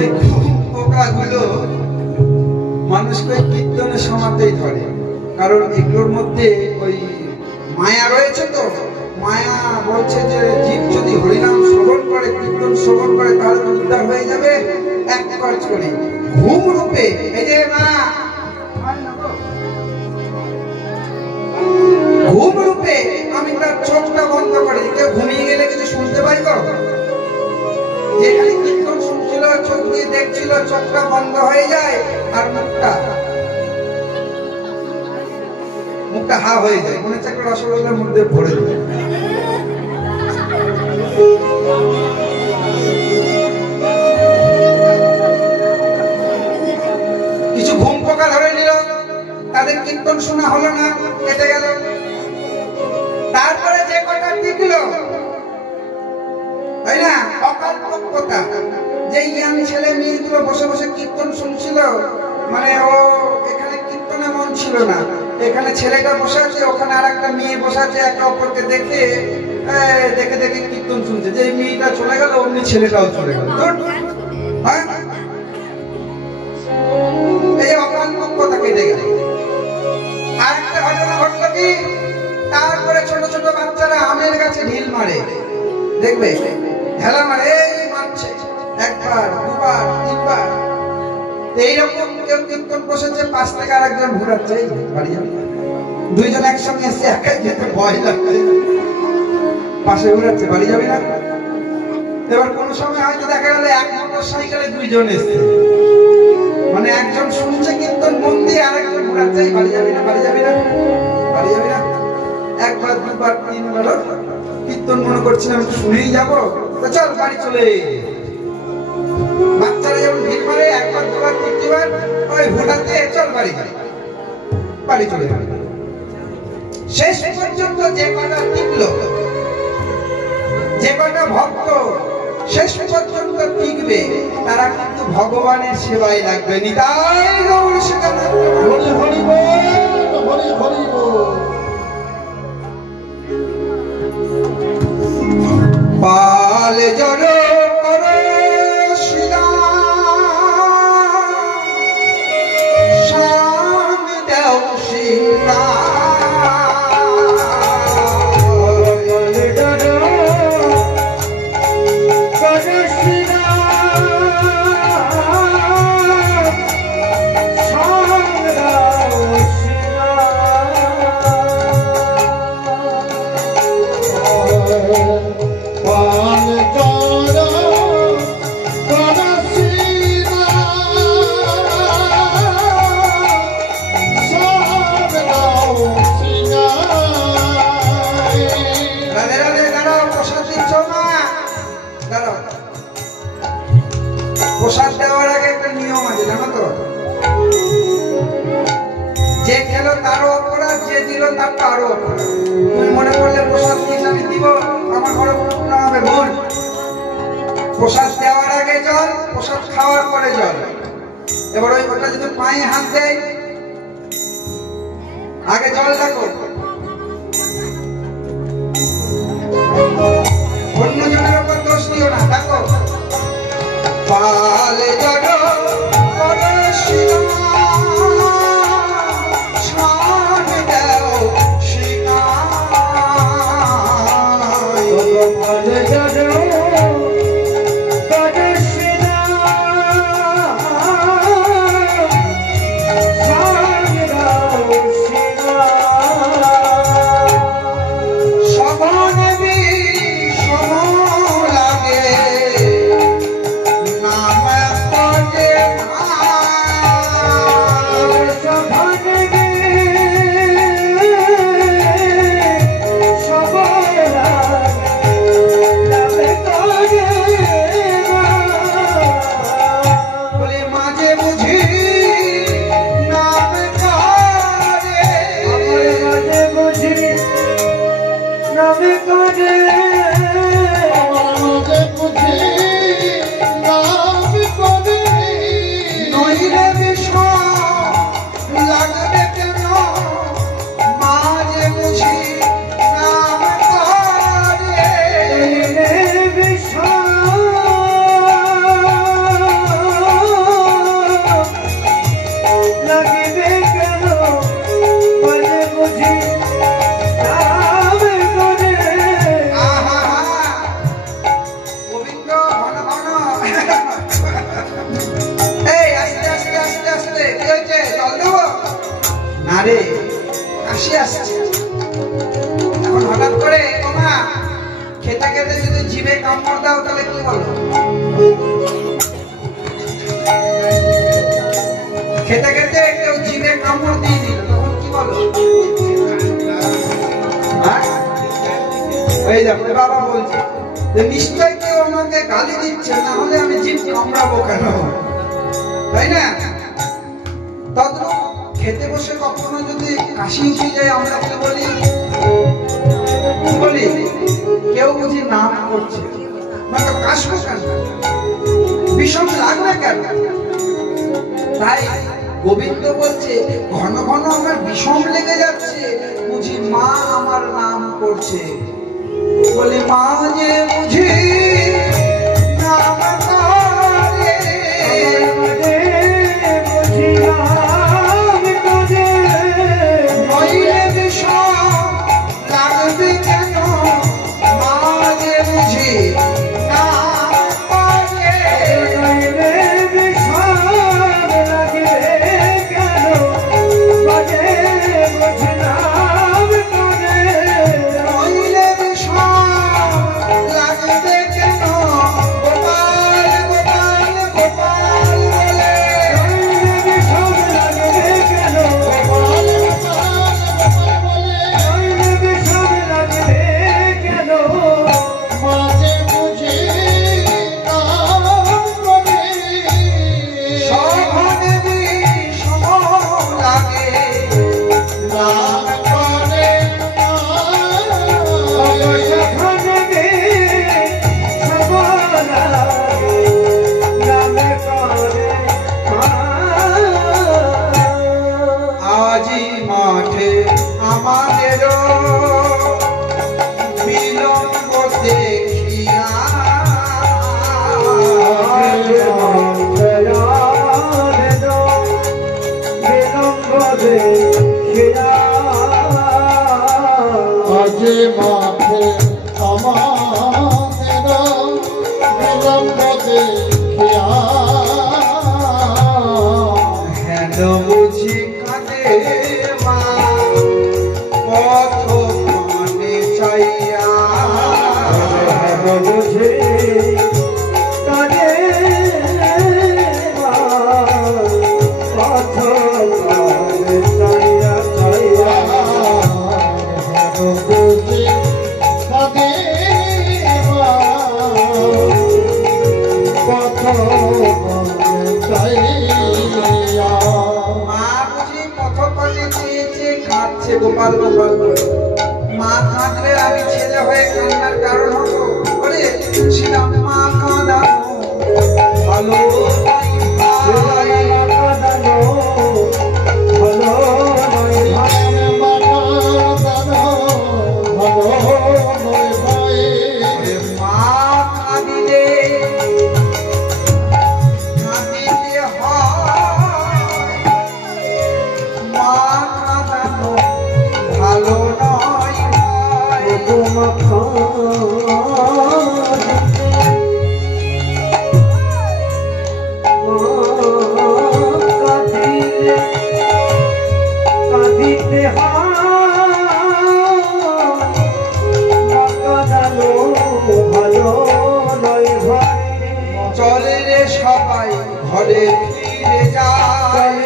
এই পোকাগুলো মানুষকে কীর্তনের সমাতেই ধরে, কারণ এগুলোর মধ্যে ওই মায়া রয়েছে। তো মায়া বলছে যে জীব যদি হরিনাম শ্রবণ করে, কীর্তন শ্রবণ করে, তাহলে উদ্ধার হয়ে যাবে। এক কাজ করি, ঘুম রূপে, এই যে মা ঘুম রূপে আমি তার চোখটা বন্ধ করে, কেউ ঘুমিয়ে গেলে কিছু শুনতে পাই তো, যেখানে কীর্তন শুনছিল চোখ দিয়ে দেখছিল, চোখটা বন্ধ হয়ে যায় আর মুখটা হা হয়ে যায়, মনে হচ্ছে একটা রসগোল্লার মধ্যে ভরে যায়। কিছু ঘুম পোকা ধরে নিল, তাদের কীর্তন শোনা হলো না, কেটে গেল। তারপরে যে কটা টিকলো, তাই না, অকল্পকতা, যে ইয়াং ছেলে মেয়েগুলো বসে বসে কীর্তন শুনছিল, মানে ও এখানে কীর্তনে মন ছিল না, এখানে ছেলেটা বসে আছে, ওখানে আর একটা মেয়ে বসে আছে, একে অপরকে দেখে দেখে দেখে কীর্তন শুনছে। যে মেয়েটা চলে গেল অমনি ছেলেটাও চলে গেল। হ্যাঁ, এই অকালপক্কতা কেটে গেল। আর একটা ঘটনা ঘটল কি, তারপরে ছোট ছোট বাচ্চারা আমের গাছে ঢিল মারে, দেখবে ঢেলা মারে, এই মারছে একবার দুবার তিনবার। এইরকম কেউ কীর্তন বসেছে, পাশ থেকে আর একজন ঘুরাচ্ছে, বাড়ি যাবে, দুইজন একসঙ্গে এসে একাই যেতে ভয় লাগছে, পাশে ঘুরাচ্ছে, বাড়ি যাবি না। এবার কোন সময় হয়তো দেখা গেল এক মোটর সাইকেলে দুইজন এসছে, মানে একজন শুনছে কীর্তন মন দিয়ে, আর একজন ঘুরাচ্ছে, বাড়ি যাবি না, বাড়ি যাবি না, বাড়ি যাবি না। একবার দুবার তিনবার কীর্তন মনে করছিলাম শুনেই যাবো, চল বাড়ি চলে। বাচ্চারা যেমন ভিড় মারে, একবার দুবার তিনবার ওই ঘোরাতে, চল বাড়ি যাই, বাড়ি চলে যাবে। শেষ পর্যন্ত যে কটা টিকল, যে কটা ভক্ত শেষ পর্যন্ত টিকবে, তারা কিন্তু ভগবানের সেবায় লাগবে। নিতাই গৌর সীতানাথ হরি হরি বল, হরি হরি বল। পাল জড় করে শিলা শাম দেও সীতা, প্রসাদ দেওয়ার আগে একটা নিয়ম আছে জানো তো, যে খেলো তারও অপরাধ, যে দিল তার তারও অপরাধ। তুমি মনে করলে প্রসাদ দিয়ে আমি দিব, আমার ঘরে পূর্ণ হবে, ভুল। প্রসাদ দেওয়ার আগে জল, প্রসাদ খাওয়ার পরে জল। এবার ওই ওটা যদি পায়ে হাত দেয়, আগে জল দেখো, অন্যজনের উপর দোষ দিও না। দেখো পাল জড় করে শিলা শাম দেও সীতা, পাল জড় করে শিলা শাম দেও সীতা, সবনে বিষম লাগে নাম পদে ভাই, সভানে সবাই লাগে বলে মাঝে বুঝি নাম করে, মাঝে বুঝি নামে করে, মাঝে বুঝি নাম করে, নইলে বিষম লাগবে কেন, মাঝে বুঝি নাম করে। লাগবে কেন, মাঝে বুঝি নাম করে। আহা গোবিন্দ ঘন ঘন, এই আস্তে আস্তে আস্তে আস্তে, কি হয়েছে, জল দেবো না রে, কাশি আসছে। এখন হঠাৎ করে তোমা খেতে খেতে যদি জিভে কামড় দাও তাহলে কি বলো? খেতে খেতে কেউ জিভে কামড় দিয়ে দিল, তখন কি বলো? হ্যাঁ? এই দেখো বাবা বলছে যে নিশ্চয় কেউ আমাকে গালি দিচ্ছে, না হলে আমি জিভ কামড়াবো কেন, তাই না? তদ্রূপ খেতে বসে কখনো যদি কাশি উঠে যায়, আমরা কি বলি? কি বলি? কেউ বুঝি নাম করছে, না তো কাশবো কেন? কেন? তাই গোবিন্দ বলছে ঘন ঘন আমার বিষম লেগে যাচ্ছে, বুঝি মা আমার নাম করছে। বলে মা যে বুঝি নাম করে, নইলে বিষম লাগবে কেন? মা যে বুঝি নাম করে, নইলে বিষম লাগবে কেন? বাজে বুঝি নাম করে, নইলে বিষম লাগবে কেন? গোপাল গোপাল গোপাল বলে, নইলে বিষম লাগবে কেন? নইলে বিষম লাগবে কেন? মাঝে বুঝি নাম করে, সঘনে বিষম লাগে, নাম করে অবসখানে সবলা নামে করে আজি মাঠে আমাদের বিলম্ব দেখিয়া, আজে মাঠে আমাদের বিলম্ব দেখিয়া, হেন বুঝি কাঁদে মা পথ পানে চাইয়া, বুঝি কাঁদে মা, পথ চাইয়া। মা বুঝি পথ পানে চেয়ে চেয়ে কাঁদছে গোপাল গোপাল করে। মা কাঁদলে আমি ছেলে হয়ে কান্নার কারণ হতো। ওরে শ্রীরাম মা কাঁদানো ভালো নয় ভাই। ওরে মা কাঁদিলে কাঁদিতে হয়, মা কাঁদানো ভালো নয় ভাই। কাঁদিতে ভালো নয় ভাই, চলে রে সবাই ঘরে ফিরে যায়,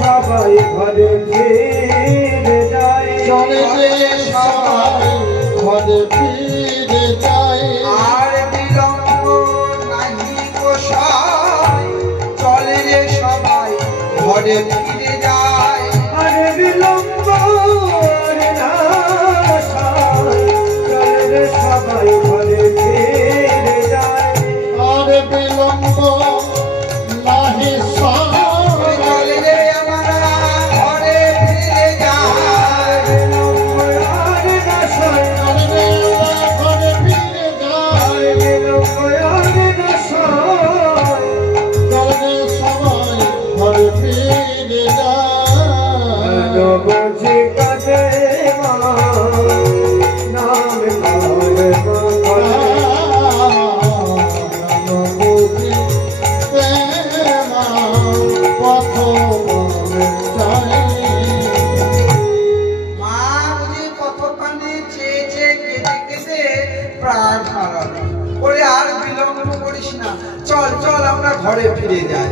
সবাই ঘরে ফিরে যায়, চলে যে সবাই ঘরে ফিরে যায়, আর বিলম্ব নাহি গোসাই। চলে রে সবাই ঘরে ফিরে যায়, আরে বিলম্ব রে না চলে সবাই ঘরে ফিরে যায়, আর বিলম্ব নাহি চলে রে আমরা ঘরে ফিরে যায়। বিলম্ব রে না ঘরে ফিরে যায়, বিলম্ব রে না চলে সবাই ঘরে ফিরে যায়। বুঝি কাটে মা নাম করে বুঝি প্রেমা পথ চাই। মা বুঝি পথ পানে চেয়ে চেয়ে কেঁদে কেঁদে প্রাণ হারালো। ওরে আর বিলম্ব করিস না, চল চল আমরা ঘরে ফিরে যাই।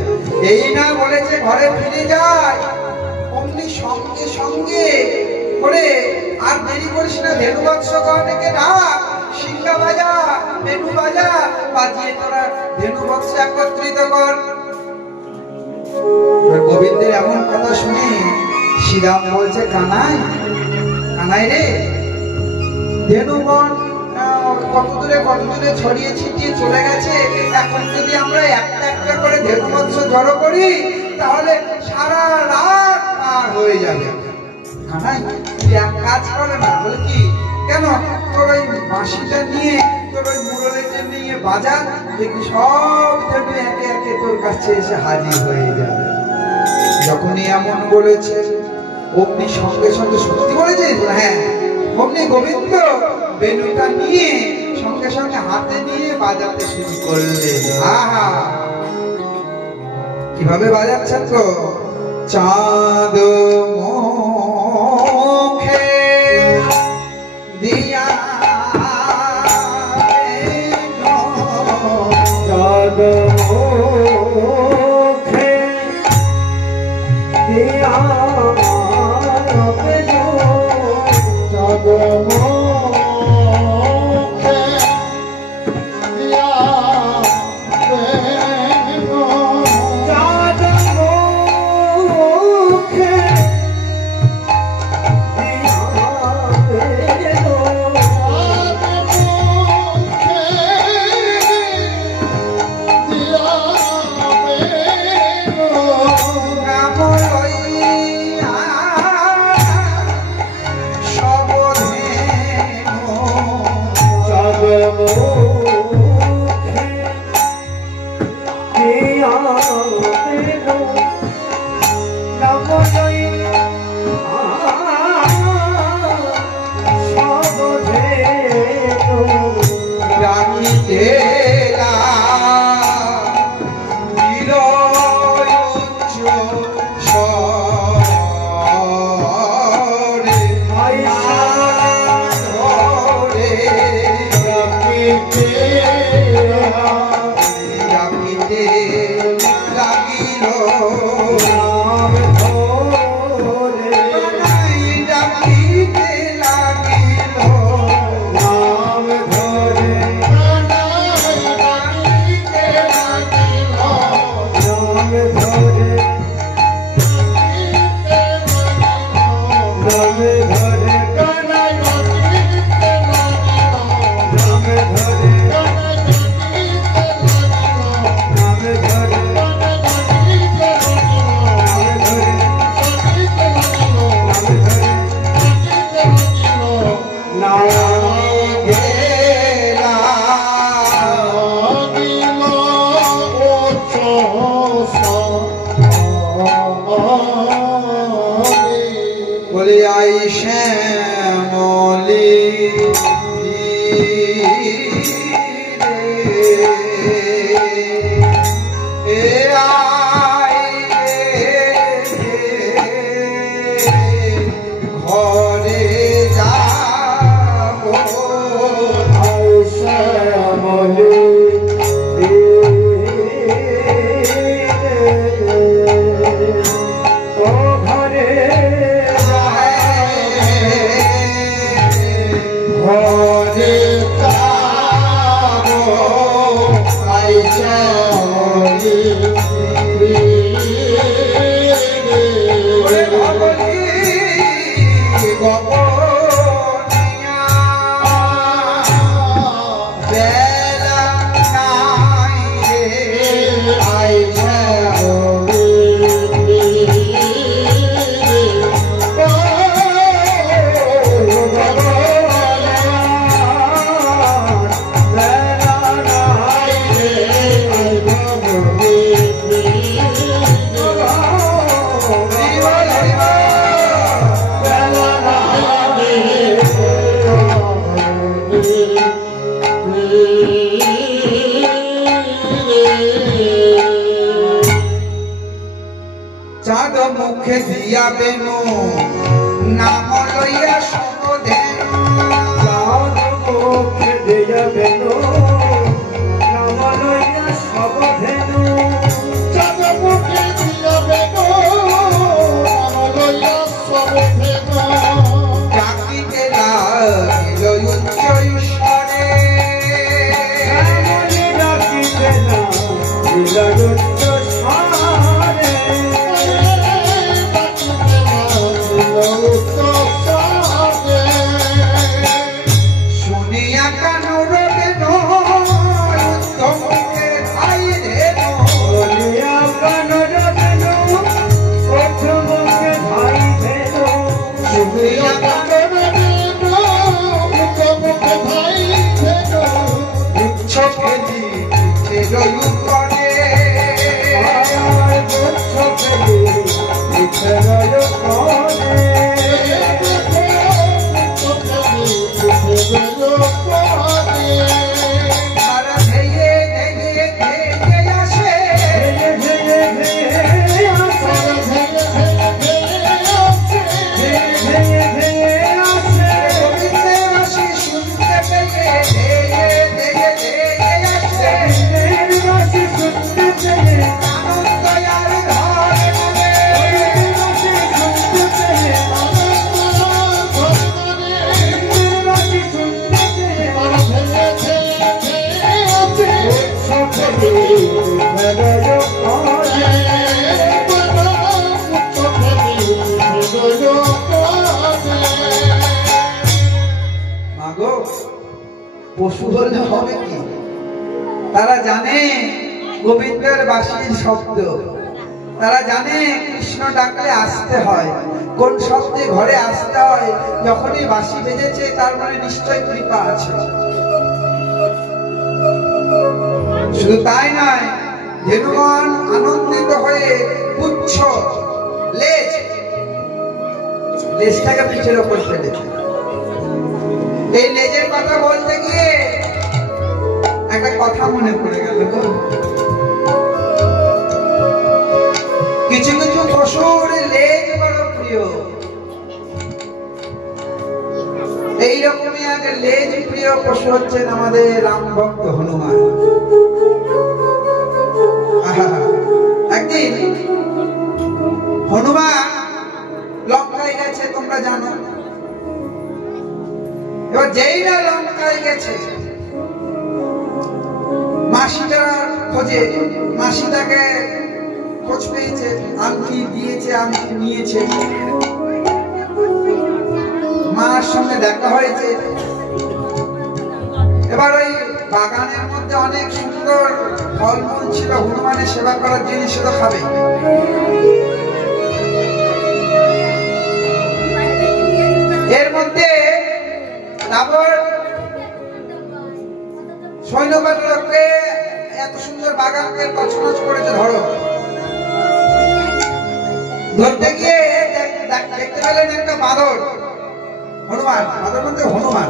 এই না বলেছে ঘরে ফিরে যাই, অমনি সঙ্গে সঙ্গে করে আর দেরি করিস না, ধেনু বাক্স গণকে ডাক, সিংহা বাজা, বেনু বাজা, বাজিয়ে তোরা ধেনু বাক্স একত্রিত কর। গোবিন্দের এমন কথা শুনে শ্রীরাম বলছে কানাই, কানাই রে, ধেনুগণ কত দূরে ছড়িয়ে ছিটিয়ে চলে গেছে, এখন যদি আমরা একটা একটা মাংস জড়ো করি তাহলে সারা রাত পার হয়ে যাবে। কানাই তুই এক কাজ করে না, বলে কি কেন, তোর ওই বাঁশিটা নিয়ে তোর ওই মুরলিটা নিয়ে বাজা, দেখবি সব যাবে একে একে তোর কাছে এসে হাজির হয়ে যাবে। যখনই এমন বলেছে অমনি সঙ্গে সঙ্গে, সত্যি বলেছিস? হ্যাঁ, অমনি গোবিন্দ বেলুটা নিয়ে সঙ্গে সঙ্গে হাতে নিয়ে বাজাতে শুরু করলেন। আহা, কিভাবে বাজাচ্ছেন তো, চাঁদ মুখে দিয়া চাঁদ মুখে দিয়া চাঁদ মুখে দিয়া চাঁদ মুখে চাঁদ মুখে দিয়া বেনু নাম লইয়া সবধেনু, চাঁদ মুখে দিয়া বেনু নাম লইয়া সবধেনু, চাঁদ মুখে দিয়া বেনু নাম লইয়া সবধেনু, ডাকিতে লাগিল উচ্চ ঈশ্বরে, শ্যামলী ডাকিতে লাগিল উচ্চ স্বরে, উপরে আর দুঃখ ফেলে বিছানায় পড়ে তারা ধেয়ে ধেয়ে ধেয়ে আসে ধেয়ে ধেয়ে আসে ধেয়ে ধেয়ে আসে গোবিন্দের বাঁশি শুনতে পেয়ে ধেয়ে ধেয়ে ধেয়ে আসে গোবিন্দের বাঁশি শুনতে পেয়ে আনন্দ আর ধরে নামে বাঁশি শুনতে পেয়ে গোবিন্দের বাঁশি শুনতে পেয়ে সকলে বিছানায় পড়ে মাগো পশু হলে হবে কি তারা জানে গোবিন্দের বাঁশির শব্দ তারা জানে কৃষ্ণ ডাকলে আসতে হয় কোন শব্দে ঘরে আসতে হয় যখনই বাঁশি বেজেছে তার মানে নিশ্চয় কৃপা আছে শুধু তাই নয় ধেনুগণ আনন্দিত হয়ে পুচ্ছ লেজটাকে পিঠের ওপর ফেলেছে এই লেজের কথা বলতে গিয়ে একটা কথা মনে পড়ে গেল গো। কিছু কিছু পশুর লেজ বড় প্রিয় এইরকমই এক লেজ প্রিয় পশু হচ্ছেন আমাদের রাম ভক্ত হনুমান একদিন হনুমান লঙ্কায় গেছে তোমরা জানো এবার যেই না লঙ্কায় গেছে মাসিটার খোঁজে মাসিটাকে খোঁজ পেয়েছে আংটি দিয়েছে আংটি নিয়েছে মার সঙ্গে দেখা হয়েছে এবার ওই বাগানের মধ্যে অনেক সুন্দর ফলমূল ছিল হনুমানের সেবা করার জিনিস তো খাবে এর মধ্যে রাবণ সৈন্যবাদকে এত সুন্দর বাগানকে তছনছ করেছে ধরো ধরতে গিয়ে দেখতে পেলেন একটা বাঁদর হনুমান বাঁদর মধ্যে হনুমান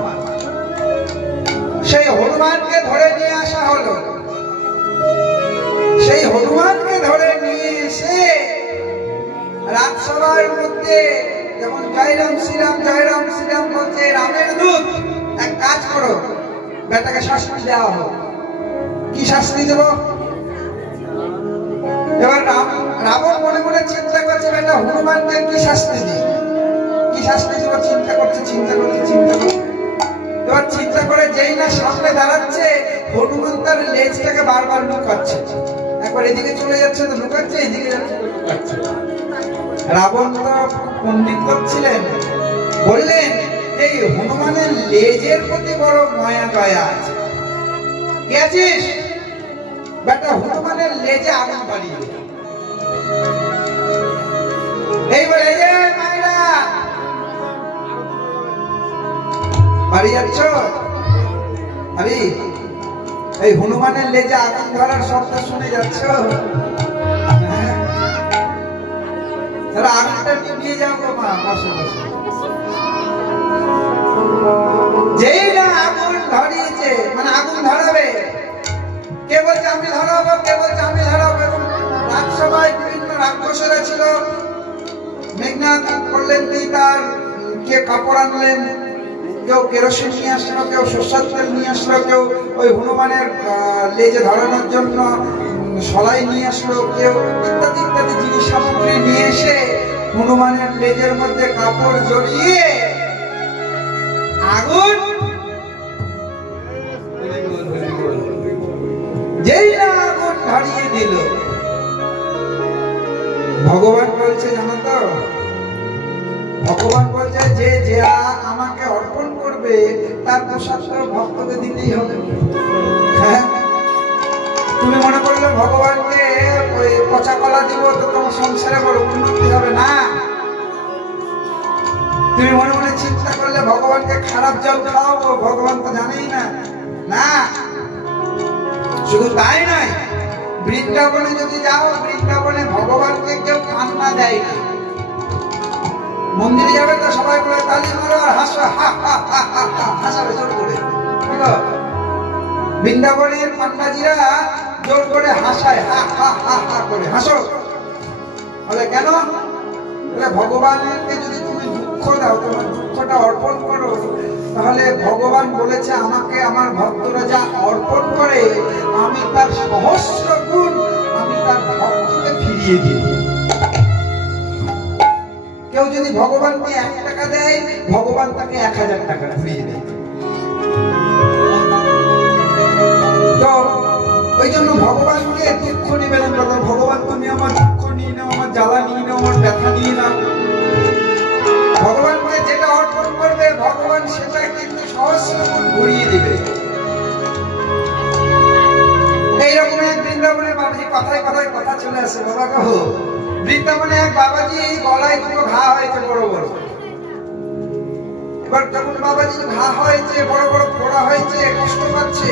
সেই হনুমানকে ধরে নিয়ে আসা হলো সেই হনুমানকে ধরে নিয়ে এসে রাজসভার মধ্যে যেমন জয় রাম শ্রীরাম বলছে রামের দূত এক কাজ করো বেটাকে শাস্তি দেওয়া হোক কি শাস্তি দেব এবার রাবণ মনে মনে চিন্তা করছে বেটা হনুমানকে কি শাস্তি দিই কি শাস্তি দেব চিন্তা করছে এবার চিন্তা করে যেই না সামনে দাঁড়াচ্ছে হনুমান তার লেজটাকে বারবার লুকাচ্ছে একবার এদিকে চলে যাচ্ছে তো লুকাচ্ছে এদিকে যাচ্ছে লুকাচ্ছে রাবণ তো পণ্ডিত ছিলেন বললেন এই হনুমানের লেজের প্রতি বড় মায়া দয়া আছে কি আছিস বেটা হনুমানের লেজে আগুন বাড়িয়ে এইবার এই যে মায়েরা বাড়ি যাচ্ছ আরে এই হনুমানের লেজে আগুন ধরার শব্দ শুনে যাচ্ছ তারা আগুনটা নিয়ে যাও গো মা বসে বসে যেই না আগুন ধরিয়েছে মানে আগুন ধরাবে কে বলছে আমি ধরাবো রাজসভায় বিভিন্ন রাক্ষসেরা ছিল মেঘনাথ করলেন কি তার কে কাপড় আনলেন কেউ কেরোসিন নিয়ে আসলো কেউ সরষের তেল নিয়ে আসলো কেউ ওই হনুমানের লেজে ধরানোর জন্য সলাই নিয়ে আসলো কেউ ইত্যাদি ইত্যাদি জিনিস সামগ্রী নিয়ে এসে হনুমানের লেজের মধ্যে কাপড় জড়িয়ে আগুন যেই না আগুন ধরিয়ে দিল ভগবান বলছে জানো তো ভগবান বলছে যে যে আমাকে অর্পণ করবে তার প্রসাদ ভক্তকে দিতেই হবে হ্যাঁ তুমি মনে করলে ভগবানকে ওই পচা কলা দিব তো তোমার সংসারে বড় উন্নতি হবে না তুমি মনে মনে চিন্তা করলে ভগবানকে খারাপ জল খাওয়াবো ভগবান তো জানেই না না শুধু তাই নয়, বৃন্দাবনে যদি যাও, বৃন্দাবনে ভগবানকে কেউ কান্না দেয় না। মন্দিরে যাবে তো সবাই বলে তালি মারো আর হাসো, হাসাবে জোর করে। বৃন্দাবনের পান্ডাজিরা জোর করে হাসায়, হা হা হা হা করে হাসো। বলে কেন? বলে ভগবানকে যদি তুমি দুঃখ দাও, তোমার দুঃখটা অর্পণ করো, তাহলে ভগবান বলেছে আমাকে আমার ভক্তরা যা অর্পণ করে আমি তার সহস্র গুণ আমি তার ভক্তকে ফিরিয়ে দিই। কেউ যদি ভগবানকে 1 টাকা দেয়, ভগবান তাকে 1000 টাকা ফিরিয়ে দেয়। তো ওই জন্য ভগবানকে দুঃখ নিবেদন করতে, ভগবান তুমি আমার দুঃখ নিয়ে নাও, আমার জ্বালা নিয়ে নাও, আমার ব্যথা নিয়ে নাও। ভগবানকে যেটা অর্পণ করবে ভগবান সেটা কিন্তু সহস্র গুণ ঘুরিয়ে দিবে। এইরকম এক বৃন্দাবনে বাবাজি, কথায় কথায় কথা চলে আসে বাবা কহ, বৃন্দাবনে এক বাবাজি গলায় 2 ঘা হয়েছে বড় বড়। এবার যখন বাবাজি ঘা হয়েছে, বড় বড় ফোড়া হয়েছে, কষ্ট পাচ্ছে,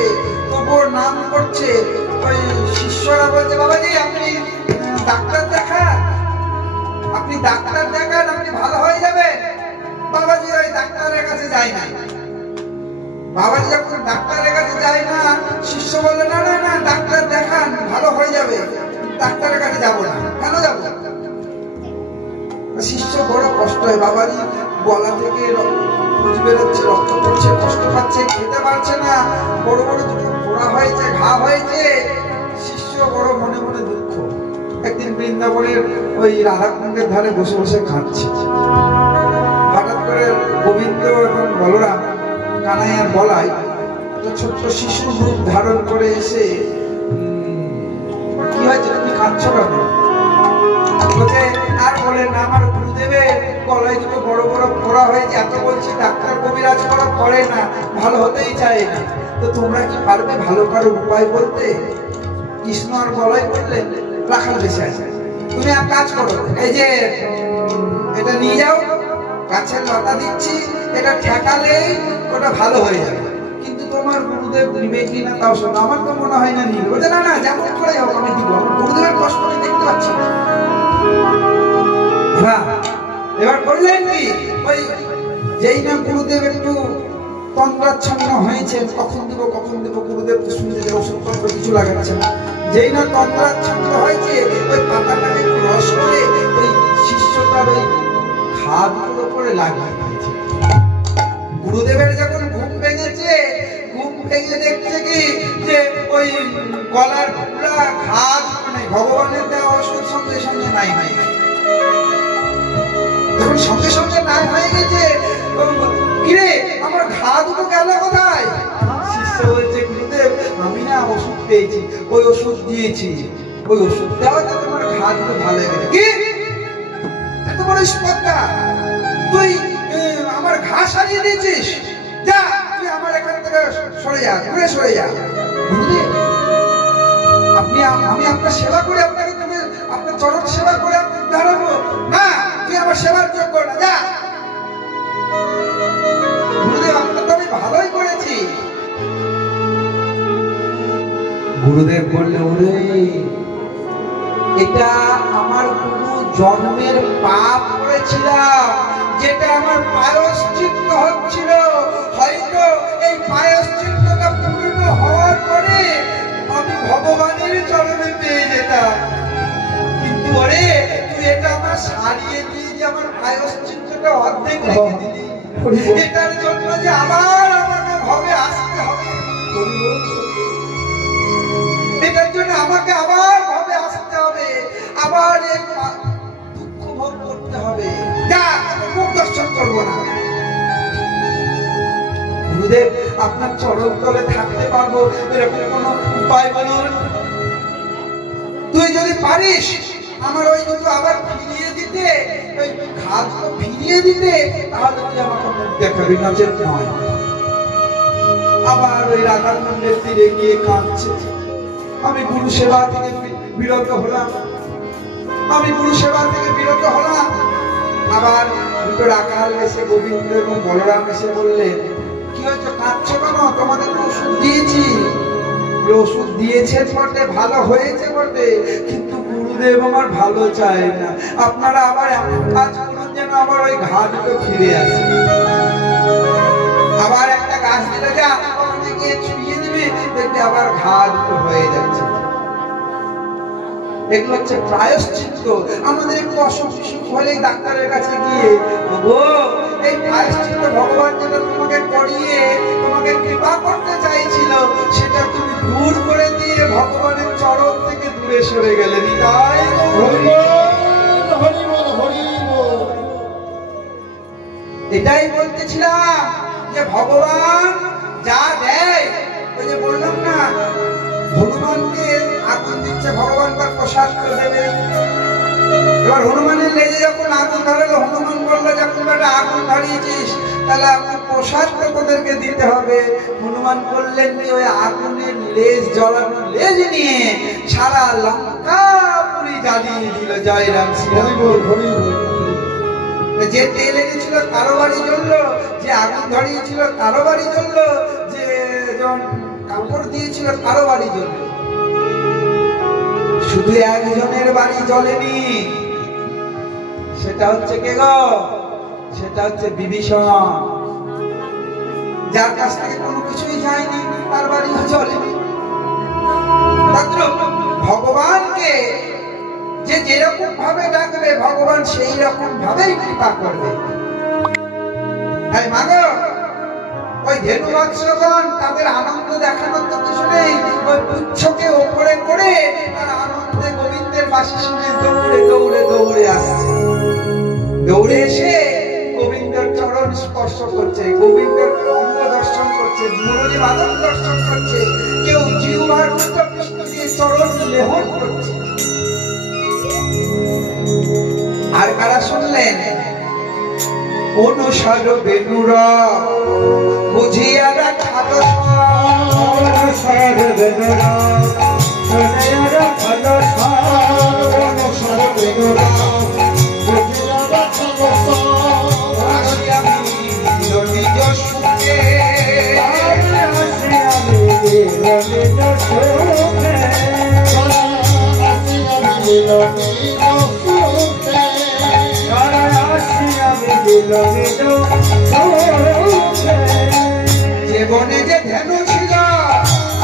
তবুও নাম করছে। ওই শিষ্যরা বলছে বাবাজি আপনি ডাক্তার দেখান, আপনি ডাক্তার দেখান, আপনি ভালো হয়ে যাবে। বাবাজি ওই ডাক্তারের কাছে যায় না। বাবাজি যখন ডাক্তারের কাছে যায় না, শিষ্য বললো না না না ডাক্তার দেখান, ভালো হয়ে যাবে। ডাক্তারের কাছে যাবো না। কেন যাবো? শিষ্য বড় কষ্ট হয়, বাবাজি গলা থেকে পুঁজ বেরোচ্ছে, রক্ত পড়ছে, কষ্ট পাচ্ছে, খেতে পারছে না, বড় বড় 2 ফোড়া হয়েছে, ঘা হয়েছে। শিষ্য বড় মনে মনে দুঃখ। একদিন বৃন্দাবনের ওই রাধাকুণ্ডের ধারে বসে বসে কাঁদছে। হঠাৎ করে গোবিন্দ এবং বলরাম কানাইয়ার গলায় একটা ছোট্ট শিশুর রূপ ধারণ করে এসে, কি হয়েছে তুমি কাঁদছো কেন? বলছে আর বলে না আমার গুরুদেবের গলায় 2 বড় বড় ফোড়া হয়েছে, এত বলছি ডাক্তার কবিরাজ করা করে না, ভালো হতেই চায় না। তো তোমরা কি পারবে ভালো কারো উপায় বলতে? কৃষ্ণ আর গলায় বললেন রাখাল বেশি আছে, তুমি এক কাজ করো, এই যে এটা নিয়ে যাও, গাছের লতা দিচ্ছি, এটা ঠেকালেই ওটা ভালো হয়ে যাবে। কিন্তু তোমার গুরুদেব নিবে কিনা তাও শোনো, আমার তো মনে হয় না নিবে। বলছে না না যেমন করে হোক আমি দিব, আমার গুরুদেবের কষ্ট আমি দেখতে পাচ্ছি। হ্যাঁ, এবার করলেন কি, ওই যেই না গুরুদেব একটু তন্দ্রাচ্ছন্ন হয়েছে, কখন দিব গুরুদেব তো শুনতে যে ওষুধপত্র কিছু লাগাচ্ছে না, যেই না তন্দ্রাচ্ছন্ন হয়েছে, ওই পাতাটাকে রস করে ওই শিষ্যটার ওই খাদগুলো করে লাগিয়ে দিয়েছে। গুরুদেবের যখন ঘুম ভেঙেছে, ঘুম ভেঙে দেখছে কি যে ওই গলার পুরা খাদ, মানে ভগবানের দেওয়া ওষুধ সঙ্গে সঙ্গে নাই হয়ে গেছে। যখন সঙ্গে সঙ্গে নাই হয়ে গেছে, কিরে আমার ঘা 2 গেল কোথায়? শিষ্য বলছে গুরুদেব আমি না ওষুধ পেয়েছি, ওই ওষুধ দিয়েছি, ওই ওষুধ দেওয়াতে তোমার ঘা 2 ভালো হয়ে গেছে। কি এত বড় স্পর্ধা, তুই আমার ঘা সারিয়ে দিয়েছিস, যা তুই আমার এখান থেকে সরে যা, ঘুরে সরে যা। গুরুদেব আপনি, আমি আপনার সেবা করে আপনাকে, আপনার চরণ সেবা করে আপনি দাঁড়াবো না, তুই আমার সেবার যোগ্য না, যা। গুরুদেব আপনার তো আমি ভালোই করেছি। গুরুদেব বললে ওরে এটা আমার কোন জন্মের পাপ করেছিলাম, যেটা আমার প্রায়শ্চিত্ত হচ্ছিল, হয়তো এই প্রায়শ্চিত্তটা পূর্ণ হওয়ার পরে আমি ভগবানের চরণে পেয়ে যেতাম। কিন্তু ওরে তুই এটা আমার সারিয়ে দিয়ে যে আমার প্রায়শ্চিত্তটা অর্ধেক রেখে দিলি, এটার জন্য যে আবার আমাকে ভবে আসতে হবে, এটার জন্য আমাকে আবার ভবে আসতে হবে, আবার দুঃখ ভোগ করতে হবে, যা মুখ দর্শন করবো না। গুরুদেব আপনার চরণ তলে থাকতে পারবো এরকম কোন উপায় বলুন। তুই যদি পারিস আমার ওই দুটো আবার ফিরিয়ে দিতে, ওই ঘাতগুলো ফিরিয়ে দিতে, তাহলে তুই আমাকে মুখ দেখাবি, নচেত নয়। আবার ওই রাধাকুণ্ডের তীরে গিয়ে কাঁদছে, আমি গুরু সেবা থেকে বিরত হলাম, আমি গুরু সেবা থেকে বিরত হলাম। আবার দুটো রাখাল এসে গোবিন্দ এবং বলরাম এসে বললেন কি হয়েছে, কাঁদছো কেন, তোমাদের ওষুধ দিয়েছি। ওষুধ দিয়েছেন বটে, ভালো হয়েছে বটে, কিন্তু গুরুদেব আমার ভালো চায় না। আপনারা আবার এমন কাজ করুন যেন আবার ওই ঘা দুটো ফিরে আসে। আবার একটা গাছ দিলে যে আপনাকে গিয়ে ছুঁয়ে দিবে, দেখবে আবার ঘা দুটো হয়ে যাচ্ছে। এগুলো হচ্ছে প্রায়শ্চিত্ত। আমাদের একটু অসুখ বিসুখ হলেই ডাক্তারের কাছে গিয়ে, ওগো এই প্রায়শ্চিত্ত ভগবান যেটা তোমাকে করিয়ে তোমাকে কৃপা করতে চাইছিল, সেটা তুমি দূর করে দিয়ে ভগবানের চরণ থেকে দূরে সরে গেলে। তাই এটাই বলতেছিলাম যে ভগবান যা দেয়, ওই যে বললাম না হনুমানকে আগুন দিচ্ছে, ভগবান তার প্রসাদ করে দেবে। এবার হনুমানের লেজে যখন আগুন ধরালো, হনুমান বললো যখন বেটা আগুন ধরিয়েছিস তাহলে আপনি প্রসাদ তো তোদেরকে দিতে হবে। হনুমান বললেন যে ওই আগুনের লেজ জ্বলানো লেজ নিয়ে সারা লঙ্কা পুরি জ্বালিয়ে দিল। জয় রাম শ্রীরাম। যে তেল এনেছিল তারও বাড়ি জ্বললো, যে আগুন ধরিয়েছিল তারও বাড়ি জ্বললো, যে কাপড় দিয়েছিল তারও বাড়ি জ্বললো। শুধু একজনের বাড়ি জ্বলেনি, সেটা হচ্ছে কে গো? সেটা হচ্ছে বিভীষণ, যার কাছ থেকে কোনো কিছুই যায়নি, তার বাড়িও জ্বলেনি। ভগবানকে যে যেরকম ভাবে ডাকবে, ভগবান সেই রকম ভাবেই কৃপা করবে। মাগো ওই ধেনু বৎসগণ তাদের আনন্দ দেখানোর তো কিছু নেই, ওই পুচ্ছকে ওপরে করে তার আনন্দে গোবিন্দের বাঁশি শুনে দৌড়ে দৌড়ে দৌড়ে আসছে। দৌড়ে এসে গোবিন্দের চরণ স্পর্শ করছে, গোবিন্দের অঙ্গ দর্শন করছে, মুরলী বাদন দর্শন করছে, কেউ জিহ্বার উচ্চপৃষ্ঠ দিয়ে চরণ লেহন করছে। আর কারা শুনলেন? অনুসার বেনুর বুঝিয়া রাখালো অনুসার বেনুর শুনিয়া রাখালো অনুসার বেনুর বুঝিয়া রাখালো আসিয়া মিলিল নিজ সুখে আসিয়া মিলিল নিজ সুখে আসিয়া মিলিল নিজ সুখে আসিয়া মিলিল নিজ সুখে। যে বনে যে ধেনু ছিল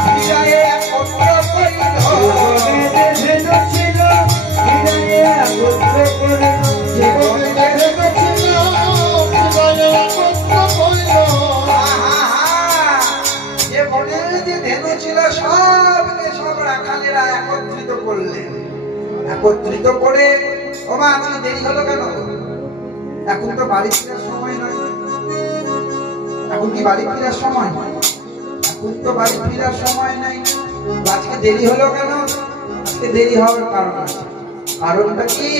হৃদয়ে একত্র করিল, যে ধেনু ছিল হৃদয়ে একত্র করিল, যে বনে যে ধেনু ছিল হৃদয়ে একত্র করিল। যে বনে যে ধেনু ছিল সবকে সব রাখালেরা একত্রিত করলেন। একত্রিত করে, ও মা আজকে দেরি হলো কেন? এখন তো বাড়ি ফেরার সময় নয়। এখন কি বাড়ি ফেরার সময়? এখন তো বাড়ি ফেরার সময় নাই। আজকে দেরি হলো কেন? আজকে দেরি হওয়ার কারণ আছে। কারণটা কি?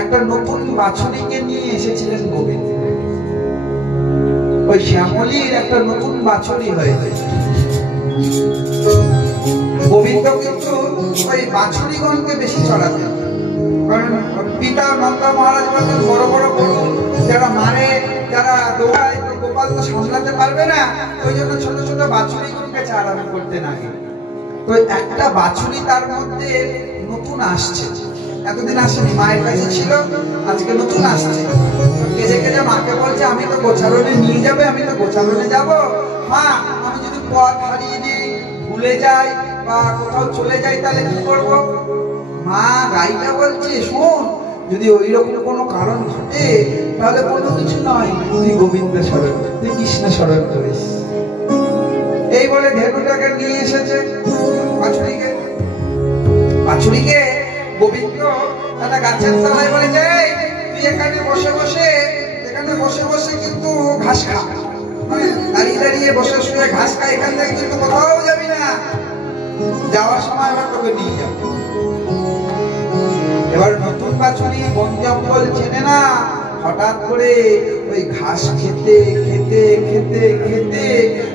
একটা নতুন বাছুরিকে নিয়ে এসেছিলেন গোবিন্দ। ওই শ্যামলীর একটা নতুন বাছুরি হয়েছে। গোবিন্দ কিন্তু ওই বাছুরিগণকে বেশি চড়াতেন, কারণ পিতা নন্দা মহারাজ বলতেন বড় বড় গরু যারা মারে, যারা দৌড়ায়, তো গোপাল তো সামলাতে পারবে না, ওই জন্য ছোট ছোট বাছুরিগণকে চালানো করতেন আগে। তো একটা বাছুরি তার মধ্যে নতুন আসছে, এতদিন আসেনি, মায়ের কাছে ছিল, আজকে নতুন আসছে। কেঁদে কেঁদে মাকে বলছে আমি তো গোচারণে নিয়ে যাবে, আমি তো গোচারণে যাব, মা আমি যদি পথ হারিয়ে দিই, ভুলে যাই বা কোথাও চলে যাই তাহলে কি করবো? মা গাইটা বলছে শোন, যদি ওই রকম কোনো কারণ ঘটে তাহলে কোনো কিছু নয়, তুই গোবিন্দ স্মরণ, তুই কৃষ্ণ স্মরণ করিস। এই বলে ধেনুটাকে নিয়ে এসেছে বাছুরিকে। বাছুরিকে গোবিন্দ একটা গাছের তলায় বলেছে তুই এখানে বসে বসে কিন্তু ঘাস খা, দাঁড়িয়ে দাঁড়িয়ে বসে শুয়ে ঘাস খা, এখান থেকে কিন্তু কোথাও যাবি না, যাওয়ার সময় আবার তোকে নিয়ে যাবো। এবার নতুন বাছুরি বন জঙ্গল চেনে না, হঠাৎ করে ওই ঘাস খেতে খেতে খেতে খেতে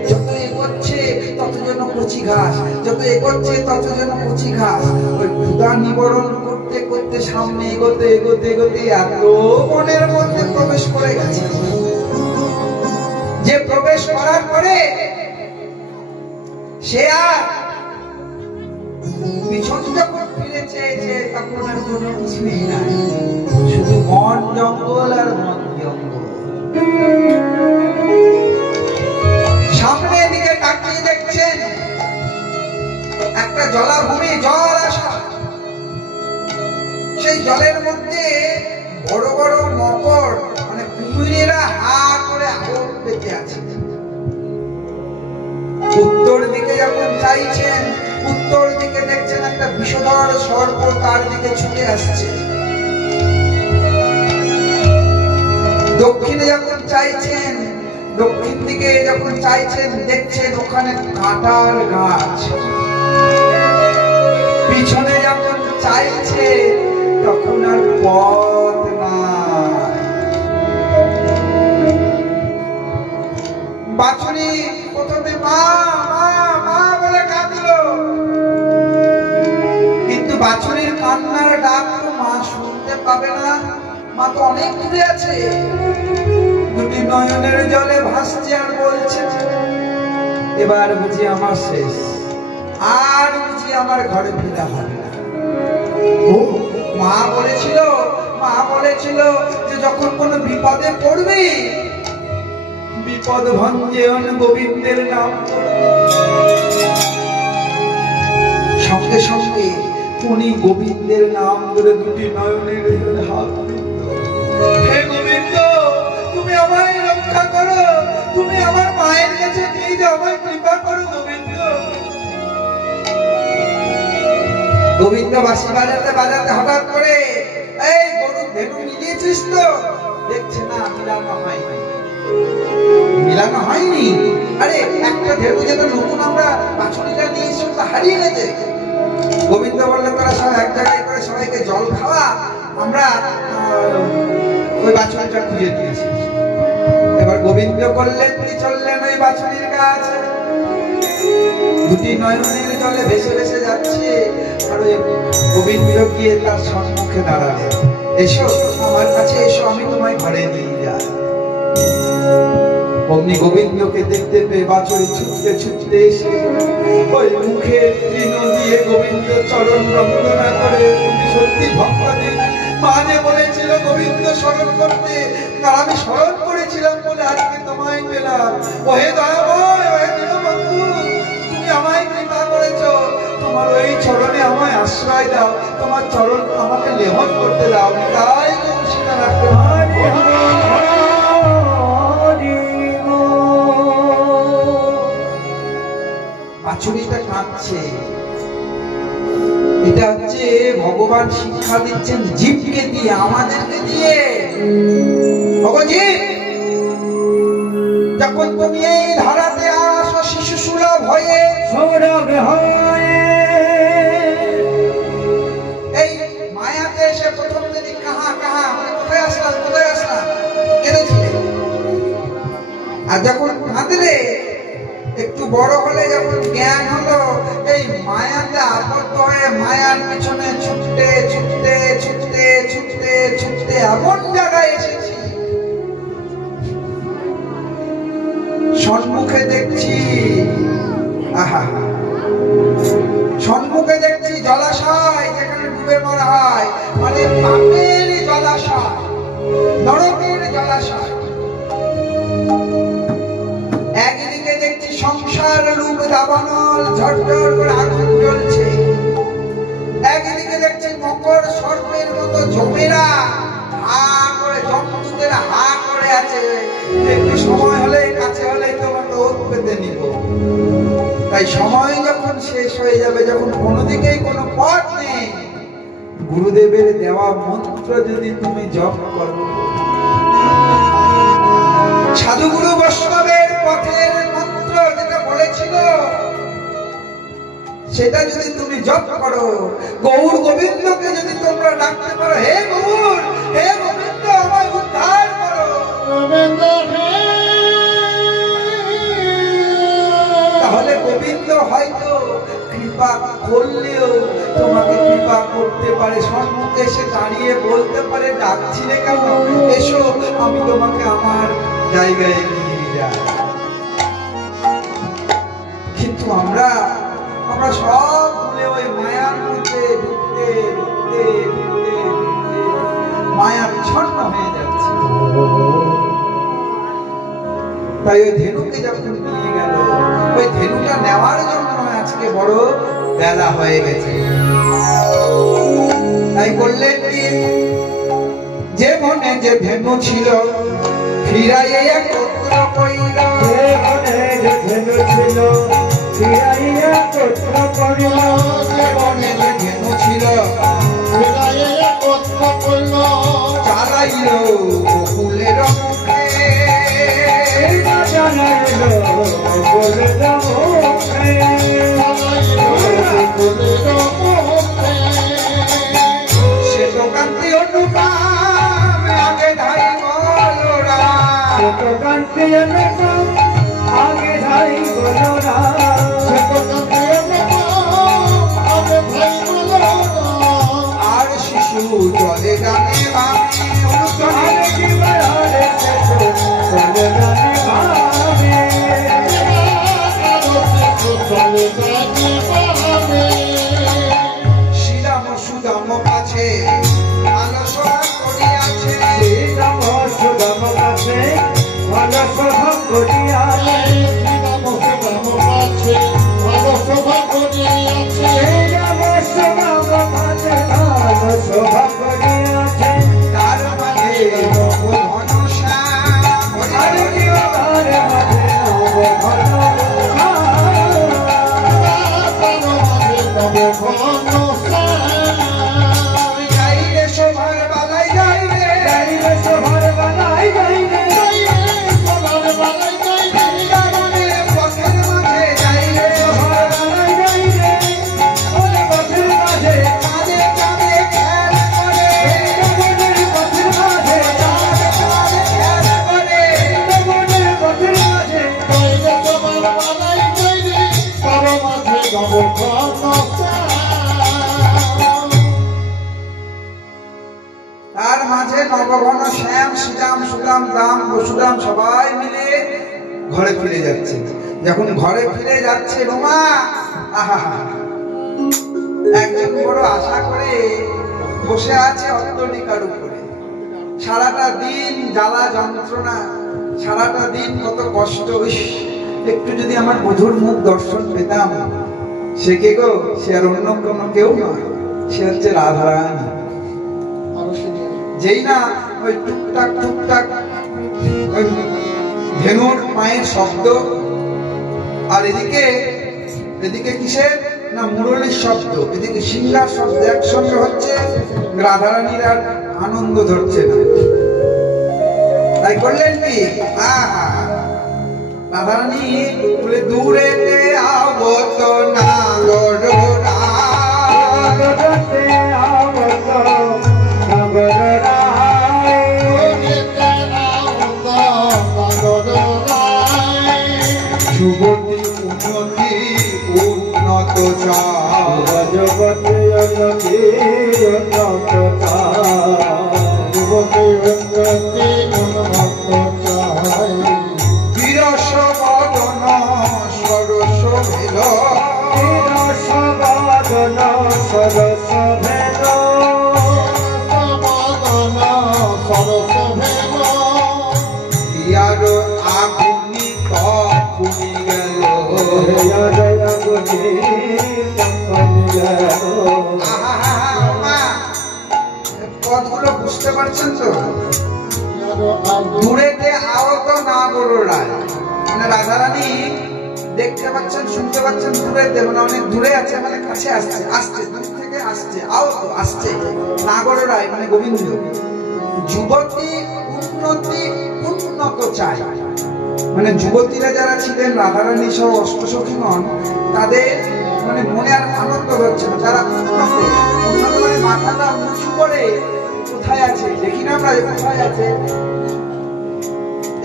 যত এগোচ্ছে তত যেন কচি ঘাস, যত এগোচ্ছে তত যেন কচি ঘাস, ওই ক্ষুধা নিবারণ করতে করতে সামনে এগোতে এগোতে এগোতে এত বনের মধ্যে প্রবেশ করে গেছে যে প্রবেশ করার পরে সে আর পিছন যখন ফিরে চেয়েছে তখন আর কোনো কিছুই নাই, শুধু বন জঙ্গল আর বন জঙ্গল। সামনের দিকে তাকিয়ে দেখছেন একটা জলাভূমি, জল আসা। সেই জলের মধ্যে বড় বড় মকর মানে কুমিরেরা হা করে আগুন পেতে আছে। উত্তর দিকে যখন চাইছেন, উত্তর দিকে দেখছেন একটা বিষধর সর্প তার দিকে ছুটে আসছে। দক্ষিণে যখন চাইছেন, দক্ষিণ দিকে যখন চাইছেন দেখছেন ওখানে কাঁটার গাছ। পিছনে যখন চাইছে তখন আর পথ নাই। বাছুরি প্রথমে মা মা মা বলে কাঁদলো, কিন্তু বাছুরির কান্নার ডাক তো মা শুনতে পাবে না, মা তো অনেক দূরে আছে। দুটি নয়নের জলে ভাসছে আর বলছে, এবার বুঝি আমার শেষ, আর বুঝি আমার ঘরে ফিরা হবে না। মা বলেছিল যে যখন কোনো বিপদে পড়বি, বিপদ ভঞ্জন গোবিন্দের নাম করবি। সঙ্গে সঙ্গে উনি গোবিন্দের নাম করে দুটি নয়নের হাত, হে গোবিন্দ তুমি আমায় রক্ষা করো, তুমি আমার মায়ের কাছে নিয়ে যাও, আমায় কৃপা করো গোবিন্দ। গোবিন্দ বাঁশি বাজাতে বাজাতে হঠাৎ করে, এই গরু ধেনু মিলিয়েছিস তো? দেখছে না, মিলানো হয়নি। আরে একটা ধেনু যেটা নতুন আমরা বাছুরিটা নিয়ে এসে হারিয়ে গেছে। গোবিন্দ বললেন তোরা সব এক জায়গায় করে সবাইকে জল খাওয়া, আমরা ওই বাছুরিটা খুঁজে দিয়েছি। এবার গোবিন্দ করলেন কি, চললেন ওই বাছুরির কাছে। দুটি নয়নের জলে ভেসে ভেসে যাচ্ছে, আর ওই গোবিন্দ গিয়ে তার সম্মুখে দাঁড়ালেন, এসো আমার কাছে এসো, আমি তোমায় ঘরে নিয়ে যাই। অমনি গোবিন্দকে দেখতে পেয়ে বাছুরি ছুটতে ছুটতে এসে ওই মুখে তৃণ দিয়ে গোবিন্দ চরণ বন্দনা করে, তুমি সত্যি ভক্তদের মানে বলেছিল গোবিন্দ স্মরণ করতে, আর আমি স্মরণ করেছিলাম বলে আজকে তোমায় পেলাম। ওহে দয়াময়, ওহে দীনবন্ধু, তুমি আমায় কৃপা করেছো, তোমার ওই চরণে আমায় আশ্রয় দাও, তোমার চরণ আমাকে লেহন করতে দাও। তাই বাছুরিটা কাঁদছে। এটা হচ্ছে ভগবান শিক্ষা দিচ্ছেন জীবকে দিয়ে, আমাদেরকে দিয়ে। ভগজীব, যখন তুমি এই ধারাতে আসো শিশু সুলভ হয়ে, এই মায়াতে এসে প্রথম দিনই কাহা কাহা কোথায় আসলাম কোথায় আসলাম কেঁদেছিলে। আর যখন কাঁদলে, একটু বড় হলে যখন জ্ঞান হলো, এই মায়াতে আবদ্ধ হয়ে মায়ার পিছনে ছুটতে ছুটতে ছুটতে ছুটতে ছুটতে এমন জায়গায় এসেছি, সম্মুখে দেখছি, আহা সম্মুখে দেখছি জলাশয়, যেখানে ডুবে মরা হয়, মানে পাপের জলাশয়, নরকের জলাশয়। একদিকে দেখছি সংসার রূপ দাবানল, ঝরঝর করে আগুন জ্বলছে। একদিকে দেখছি মকর সর্পের মতো জমেরা হা করে, জমদূতের হা করে আছে, একটু সময় হলে কাছে হলে তোমাকে ওত পেতে নিব। তাই সময় যখন শেষ হয়ে যাবে, যখন কোনো দিকেই কোনো পথ নেই, গুরুদেবের দেওয়া মন্ত্র যদি তুমি জপ করো, সাধুগুরু বৈষ্ণবের পথের মন্ত্র যেটা বলেছিল, সেটা যদি তুমি জপ করো, গৌর গোবিন্দকে যদি তোমরা ডাকতে পারো, হে গৌর, হে গোবিন্দ আমায় উদ্ধার করো, তাহলে গোবিন্দ হয়তো কৃপা করলেও তোমাকে কৃপা করতে পারে। সম্মুখে এসে দাঁড়িয়ে বলতে পারে, ডাকছিলে কেন, এসো আমি তোমাকে আমার জায়গায় নিয়ে যাই। কিন্তু আমরা সব ভুলে ওই মায়ার মধ্যে ঢুকতে ঢুকতে ঢুকতে ঢুকতে মায়াচ্ছন্ন হয়ে যাচ্ছে। তাই ওই ধেনুকে যখন নিয়ে গেল, ওই ধেনুটা নেওয়ার জন্য আজকে বড় বেলা হয়ে গেছে। তাই বললেন কি, যে মনে যে ধেনু ছিল ফিরাইয়া একত্র কইল, যে মনে যে ধেনু ছিল ফিরাইয়া একত্র করিল, যে মনে যে ধেনু ছিল ফিরাইয়া একত্র করিল, চালাইল বকুলের মুখে, জানাইল বকুলের মুখে, সে তো কান্তি অনুপাম আগে ধাই বলরা, সে তো কান্তি অনুপাম আগে ধাই বলরা, সে তো কান্তি অনুপাম আগে ধাই বলরা, আর শিশু জলে গানে ভাবি অনুসরণে, আরে কি বারে শিশু চলে গানে ভাবে, চলে গানে ভাবে, শ্রীরাম সুদাম কাছে আলোচনা করিয়াছে, শ্রীরাম সুদাম কাছে ভালো সভা করিয়াছে, শ্রীরাম সুদাম কাছে ভালো সভা করিয়াছে, শ্রীরাম সুদাম কাছে ভালো সভা করিয়াছে, তার মাঝে নবঘন শ্যাম আরে কি বারে মাঝে নবঘন যাইরে শোভার বালাই যাইরে, যাইবে সভার বালাই যাইবে, জীবনের পথের মাঝে যাইরে, সভার বালাই যাইবে, ওরে পথের মাঝে, কাঁধে কাঁধে খেল করে, জীবনের পথের মাঝে, কাঁধে কাঁধে খেল করে, জীবনের পথের মাঝে, তার মাঝে নবঘন শ্যাম শ্রীরাম সুদাম রাম বসুদাম সবাই মিলে ঘরে ফিরে যাচ্ছে। যখন ঘরে ফিরে যাচ্ছে রোমা, আহা, একজন বড় আশা করে বসে আছে অট্টালিকার উপরে, সারাটা দিন জ্বালা যন্ত্রণা, সারাটা দিন কত কষ্ট, একটু যদি আমার মধুর মুখ দর্শন পেতাম। সে কে গো? সে আর অন্য কোনো কেউ নয়, সে হচ্ছে রাধারানী। যেই না ওই টুকটাক টুকটাক ওই ধেনুর পায়ের শব্দ, আর এদিকে কিসের না মুরলির শব্দ, এদিকে সিংহার শব্দ একসঙ্গে হচ্ছে, রাধারানীর আর আনন্দ ধরছে না। তাই করলেন কি, রাধারানী বলে দূরেতে আবত না গড়রা, জগতে আবত নগর রায়, যুবতী উন্নতি উন্নত চায়, জগতে উন্নতি উন্নত বিরস বদন সরস ভেল, সবাদন সরস ভেদ, ইয়ার আগুনি তপুনি গেল, পদগুলো বুঝতে পারছেন তো? দূরেতে আহত না গড়রায়, মানে রাধারানী দেখতে পাচ্ছেন, শুনতে পাচ্ছেন, দূরেতে মানে অনেক দূরে আছে, মানে কাছে আসছে, আসছে দূর থেকে আসছে, আহত আসছে, না গড়রায় মানে গোবিন্দ। যুবতী উন্নতি উন্নত চায়, মানে যুবতীরা যারা ছিলেন রাধারানী সহ অষ্টসখীগণ, তাদের মানে মনে আর আনন্দ হচ্ছে না, তারা উন্নত উন্নত মানে মাথাটা উঁচু করে কোথায় আছে দেখি না আমরা, কোথায় আছে,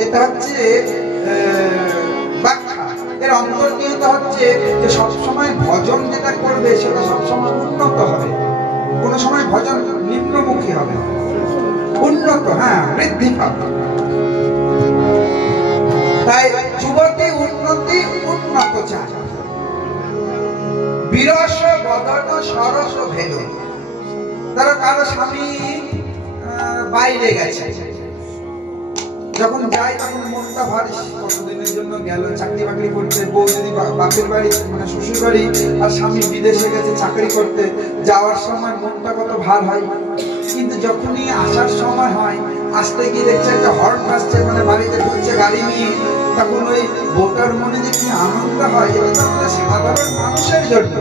এটা হচ্ছে ব্যাখ্যা। এর অন্তর্নিহিত হচ্ছে যে সবসময় ভজন যেটা করবে সেটা সবসময় উন্নত হবে, কোনো সময় ভজন নিম্নমুখী হবে, উন্নত, বৃদ্ধি পাবে। তাই যুবতী উন্নতি উন্নত চায়, কারো স্বামী বাইরে গেছে, যখন যায় তখন মনটা ভারী, কতদিনের জন্য গেল চাকরি বাকরি করতে, বউ যদি বাপের বাড়ি মানে শ্বশুর বাড়ি আর স্বামী বিদেশে গেছে চাকরি করতে, যাওয়ার সময় মনটা কত ভার হয়। কিন্তু যখনই আসার সময় হয়, আসতে গিয়ে দেখছে একটা হর্ন আসছে, মানে বাড়িতে ঢুকছে গাড়ি নিয়ে, তখন ওই বউটার মনে যে কি আনন্দ হয়, এটা তো আমাদের সাধারণ মানুষের জন্য।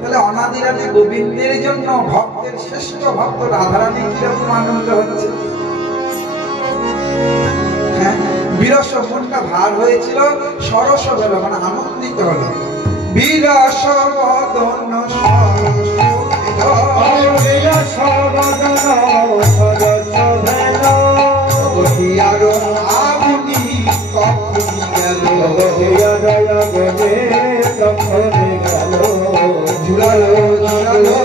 তাহলে অনাদিরাদি গোবিন্দের জন্য ভক্তের শ্রেষ্ঠ ভক্ত রাধারানী কিরকম আনন্দ হচ্ছে। হ্যাঁ, বিরস মনটা ভার হয়েছিল, সরস হলো মানে আনন্দিত হলো। বিরস বদন আগুনি কখনি গেল, জুড়ালো জুড়ালো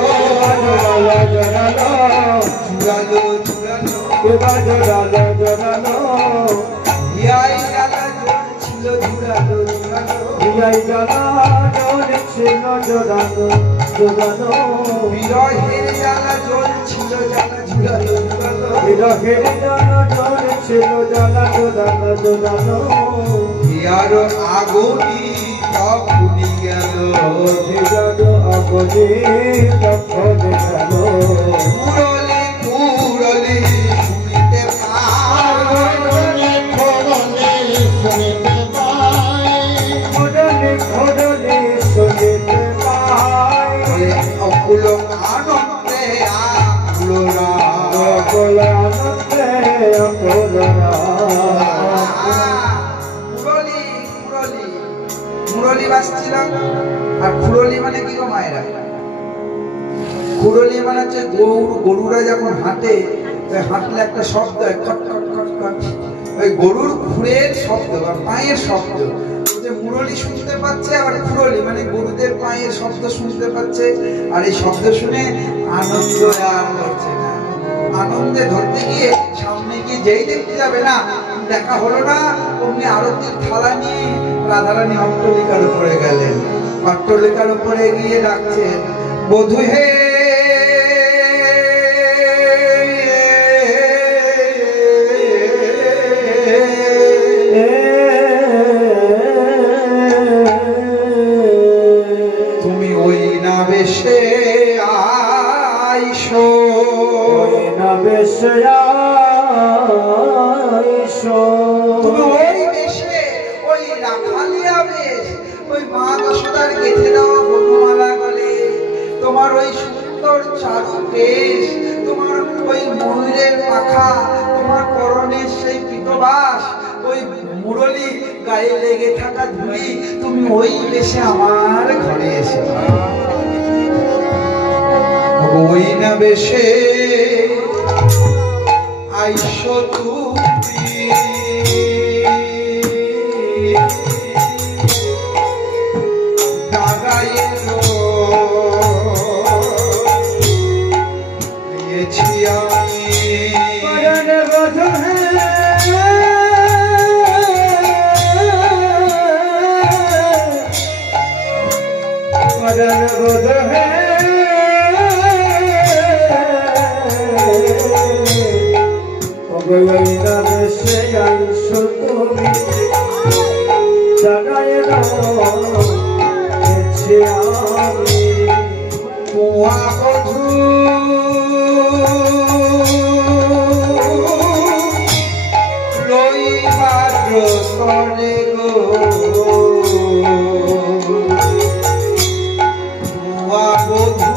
জুড়ালো জুড়ালো জুড়ালো হিয়াই জ্বালা জ্বলছিল, জুড়ালো জুড়ালো বিরহের জ্বালা জ্বলছিল, জ্বালা জুড়ালো জুড়ালো হিয়ার আগুনি কখনি গেল, মুরলি মুরলি শুনিতে পাই, অকুল আনন্দে আকুলরা, মুরলি বাজছিল। আর খুরলি মানে কি গো মায়েরা? খুরলি মানে হচ্ছে গরুরা যখন হাঁটে, হাঁটলে একটা শব্দ হয় খট খট খট খট, ওই গরুর খুরের শব্দ বা পায়ের শব্দ। মুরলি শুনতে পাচ্ছে, আবার খুরলি মানে গরুদের পায়ের শব্দ শুনতে পাচ্ছে। আর এই শব্দ শুনে আনন্দ আর করছে না, আনন্দে ধরতে গিয়ে সামনে গিয়ে যেই দেখতে যাবে না, দেখা হলো না, অমনি আরতির থালা নিয়ে রাধারানী অট্টলিকার উপরে গেলেন। অট্টলিকার উপরে গিয়ে ডাকছেন, বধূ হে তুমি ওই না বেশে আইসো, তুমি ওই বেশে, ওই রাখালিয়া বেশ, ওই মা যশোদার গেঁথে দেওয়া বনমালা গলে, তোমার ওই সুন্দর চারু কেশ, তোমার ওই ময়ূরের পাখা, তোমার পরনের সেই পীতবাস, ওই মুরলি গায়ে লেগে থাকা ধুলি, তুমি ওই বেশে আমার ঘরে এসে ওই না বেশে আইসো তুমি, দাঁড়াইলো গেছি আমি, পোয়া বধূ লইবার তরে গো, পোয়া বধূ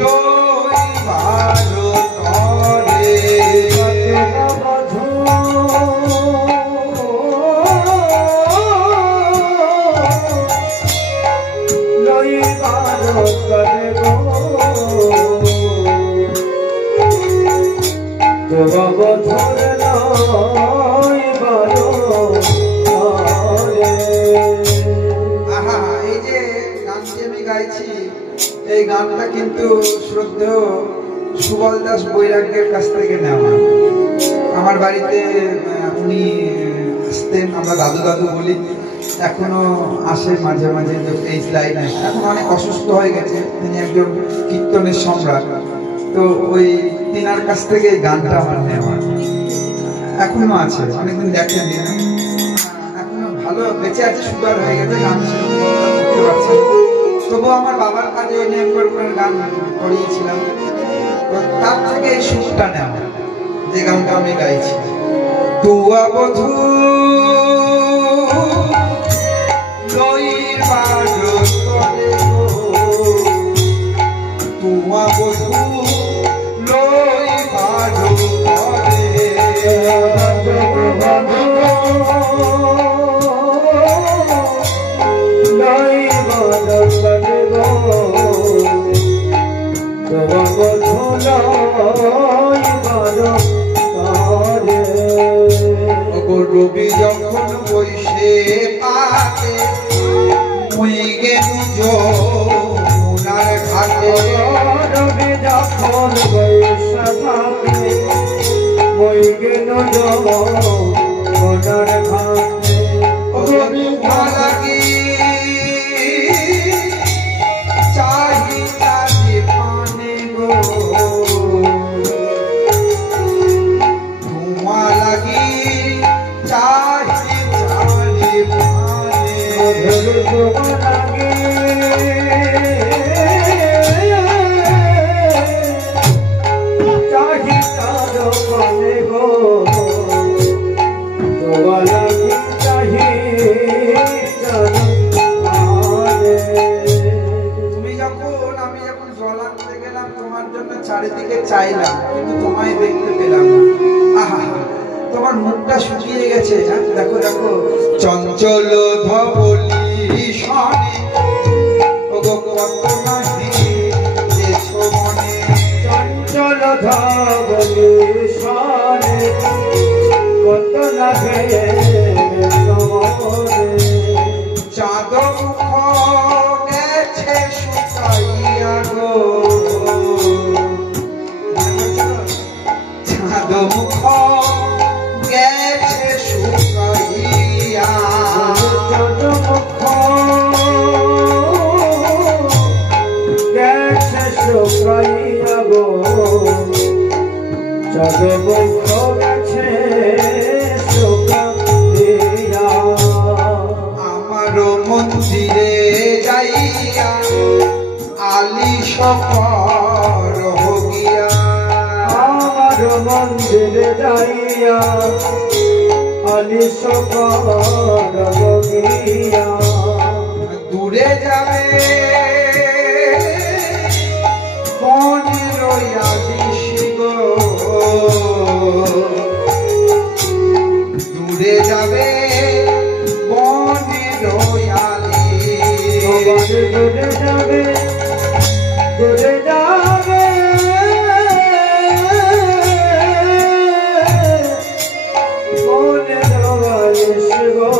লইবার তরে, এই গানটা কিন্তু শ্রদ্ধেয় সুবল দাস বৈরাগ্যের কাছ থেকে নেওয়া। আমার বাড়িতে উনি আসতেন, আমরা দাদু দাদু বলি। এখনো আসে মাঝে মাঝে এই লাইনে। এখন অনেক অসুস্থ হয়ে গেছে, তিনি একজন কীর্তনের সম্রাট। তো ওই তিনার কাছ থেকে এই গানটা আমার নেওয়া, এখনো আছে, অনেকদিন দেখেনি, এখনো ভালো বেঁচে আছে, সুগার হয়ে গেছে, গান করতে পারছে। তবুও আমার বাবার কাজে ওই নিয়ে একবার গান করিয়েছিলাম, তার থেকে এই সুরটা নেওয়া, যে গানটা আমি গাইছি। তুয়া বধূ লইবার তরে তুয়া বধূ লইবার তরে রবি যখন বইসে পাতে মুই গেলু যমুনার ঘাটে। রবি যখন বইসে পাতে মুই গেলু যমুনার ঘাটে। রবি লাগি চাহি চাহি পানে গো, ধুমা লাগি চাহি চাহি পানে। চাহি চার পানে গো, তুমি যখন, আমি যখন জল আনতে গেলাম তোমার জন্য চারিদিকে চাইলাম, কিন্তু তোমায় দেখতে পেলাম না। আহা, তোমার মুখটা শুকিয়ে গেছে। দেখো দেখো, চঞ্চল ধবলি শনে ওগো কত নাহি দেছো মনে। চঞ্চল ধবলি শনে কত লাগে সমরে। চাঁদ মুখ গেছে শুকাইয়া গো, চাঁদ মুখ গেছে শুকাইয়া। চাঁদ মুখ গেছে শুকাইয়া গো, চাঁদ মুখ গেছে শুকাইয়া। আমার মন্দিরে যাইয়া আলিশ কর হইয়া। আমার মন্দিরে যাইয়া আলিশ কর হইয়া। দূরে যাবে বনের আলিশ গো, দূরে যাবে বনের আলিশ। দূরে যাবে, দূরে যাবে বনের আলিশ গো,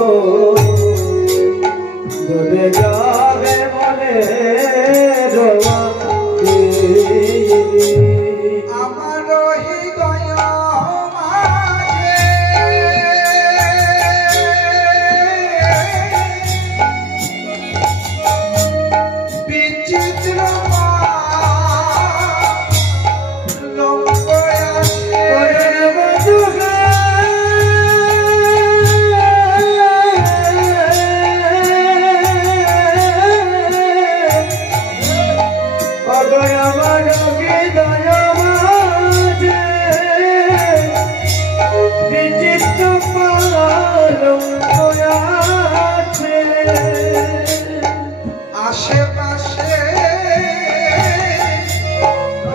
দূরে যাবে বনের আলিশ। আমার হৃদয় মাঝে বিচিত্র লম্ব আসে। আমার হৃদয় মাঝে বিচিত্র কলঙ্ক আছে। আশেপাশে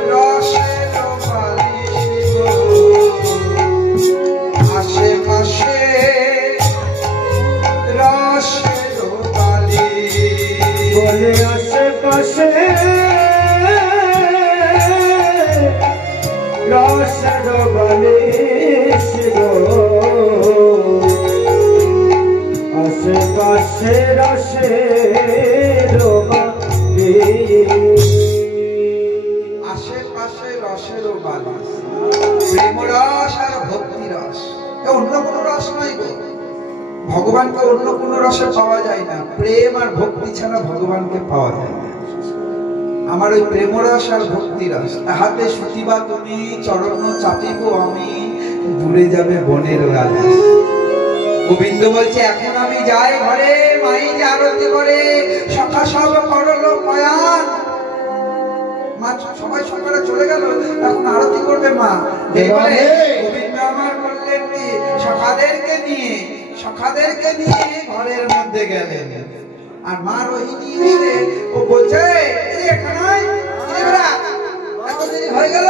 রসের বালিশ গো, আশেপাশে রসের বালিশ। বলে আশেপাশে রসের বালিশ গো, আশেপাশে রসের বালিশ। পাওয়া যায় না, প্রেম আর ভক্তি ছাড়া ভগবানকে পাওয়া যায় না। আমার ওই প্রেমরস আর ভক্তিরস, তাহাতে সুতিবা তুমি চরণ চাপিব আমি, দূরে যাবে বনের রাজা। গোবিন্দ বলছে এখন আমি যাই ঘরে, মাই যে আরতি করে সখা সব করলো পয়ান। মা সবাই সকালে চলে গেল, এখন আরতি করবে মা। গোবিন্দ আমার বললেন কি সখাদেরকে নিয়ে ঘরের মধ্যে গেলেন। আর মা রোহিণী এসে ও বলছে এত দেরি হয়ে গেল।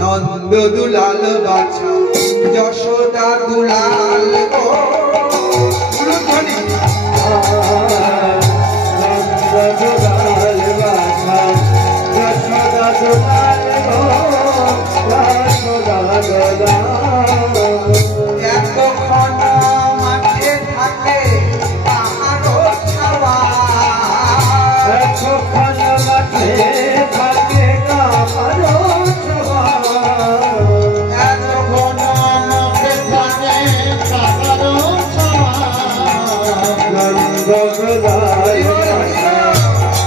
নন্দ দুলাল বাছা যশোদা দুলাল গো, এতক্ষণ মাঠে থাকে পাহাড় ছাওয়া, এতক্ষণ মাঠে থাকে পাহাড় ছাওয়া, এতক্ষণ মাঠে থাকে পাহাড় ছাওয়া। নন্দ দুলাল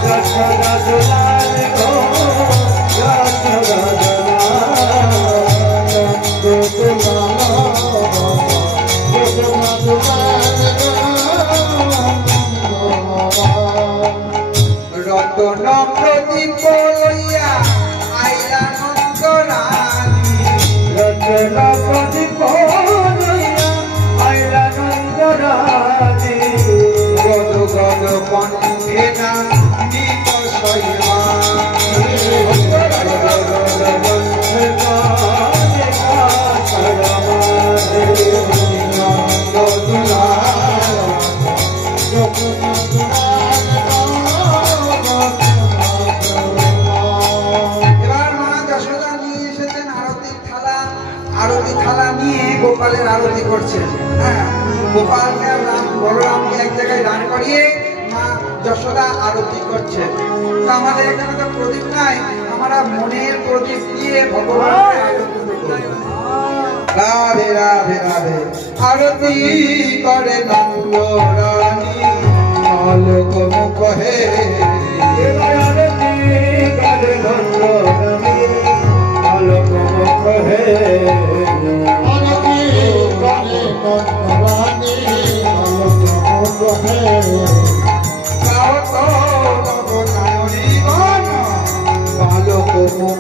যশোদা দুলাল গো, যশোদা রতন প্রদীপ লইয়া আইলা নন্দ রানী, রতন প্রদীপ লইয়া আইলা নন্দ রানী, গদ গদ কণ্ঠে না নিত শৈবা, আরতি থালা নিয়ে গোপালের আরতি করছে। হ্যাঁ, গোপালকে আর বলরামকে এক জায়গায় দাঁড় করিয়ে মা যশোদা আরতি করছে। তো আমাদের এখানে তো প্রদীপ নাই, আমরা মনের প্রদীপ দিয়ে ভগবানকে আরতি করি। রাধে রাধে রাধে আরতি করে নন্দ রানী, আলোক মুখ হে আরতি করে নন্দ রানী, আলোক মুখ হে বালক মুখ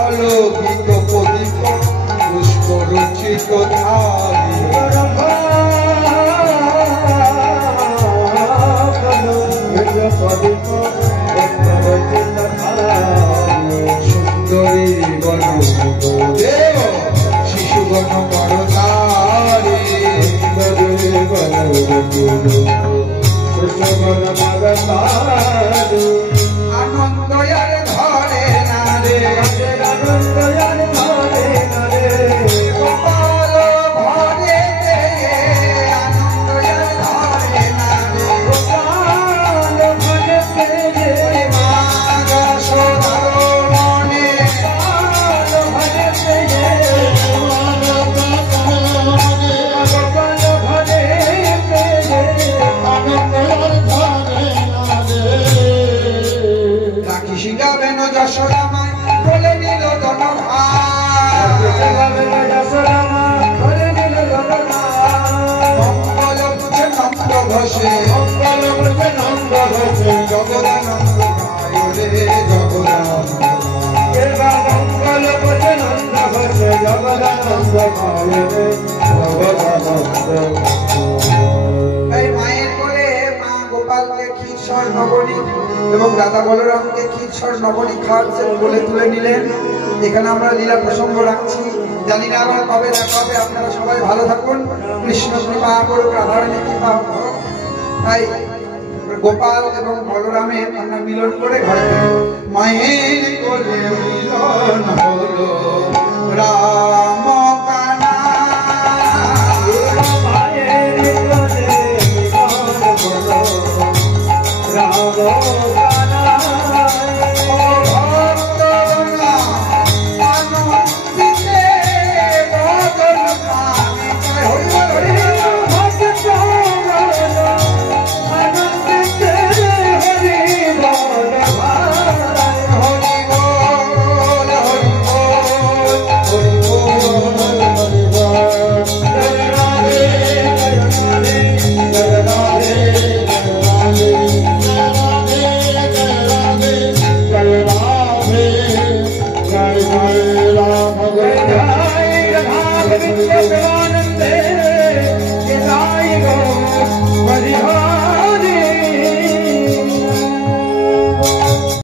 অলৌকিক প্রদীপ পুষ্প রচিত থালি, সুন্দরী গণ দেব শিশুগণ বড়তারে, আনন্দয়ার ধরে না রে, আনন্দয়ার ধরে না রে, গোপাল ঘরে আনন্দয়ার ধরে না রে, গোপাল ঘরে পেয়ে মা যশোদার মনে, গোপাল ঘরে পেয়ে, গোপাল ঘরে পেয়ে, রাখি শিখাবেন যশোদা মায় বলে নিল মঙ্গল বুঝে নন্দ ঘোষে, জগদানন্দ গায় রে জগদানন্দ, মঙ্গল বোঝে নন্দ ঘোষে, জগদানন্দ গায় রে জগদানন্দ। এই মায়ের কোলে মা গোপালকে ক্ষীরসর নবনী এবং দাদা বলরামকে ক্ষীরসর নবনী খাওয়াচ্ছেন, বলে তুলে নিলেন। এখানে আমরা লীলা প্রসঙ্গ রাখছি, জানি না আবার কবে দেখা হবে। আপনারা সবাই ভালো থাকুন, কৃষ্ণ কৃপা করুক, রাধারানী কৃপা হোক। তাই গোপাল এবং বলরামের আমরা মিলন করে ঘরে মায়ের কোলে মিলন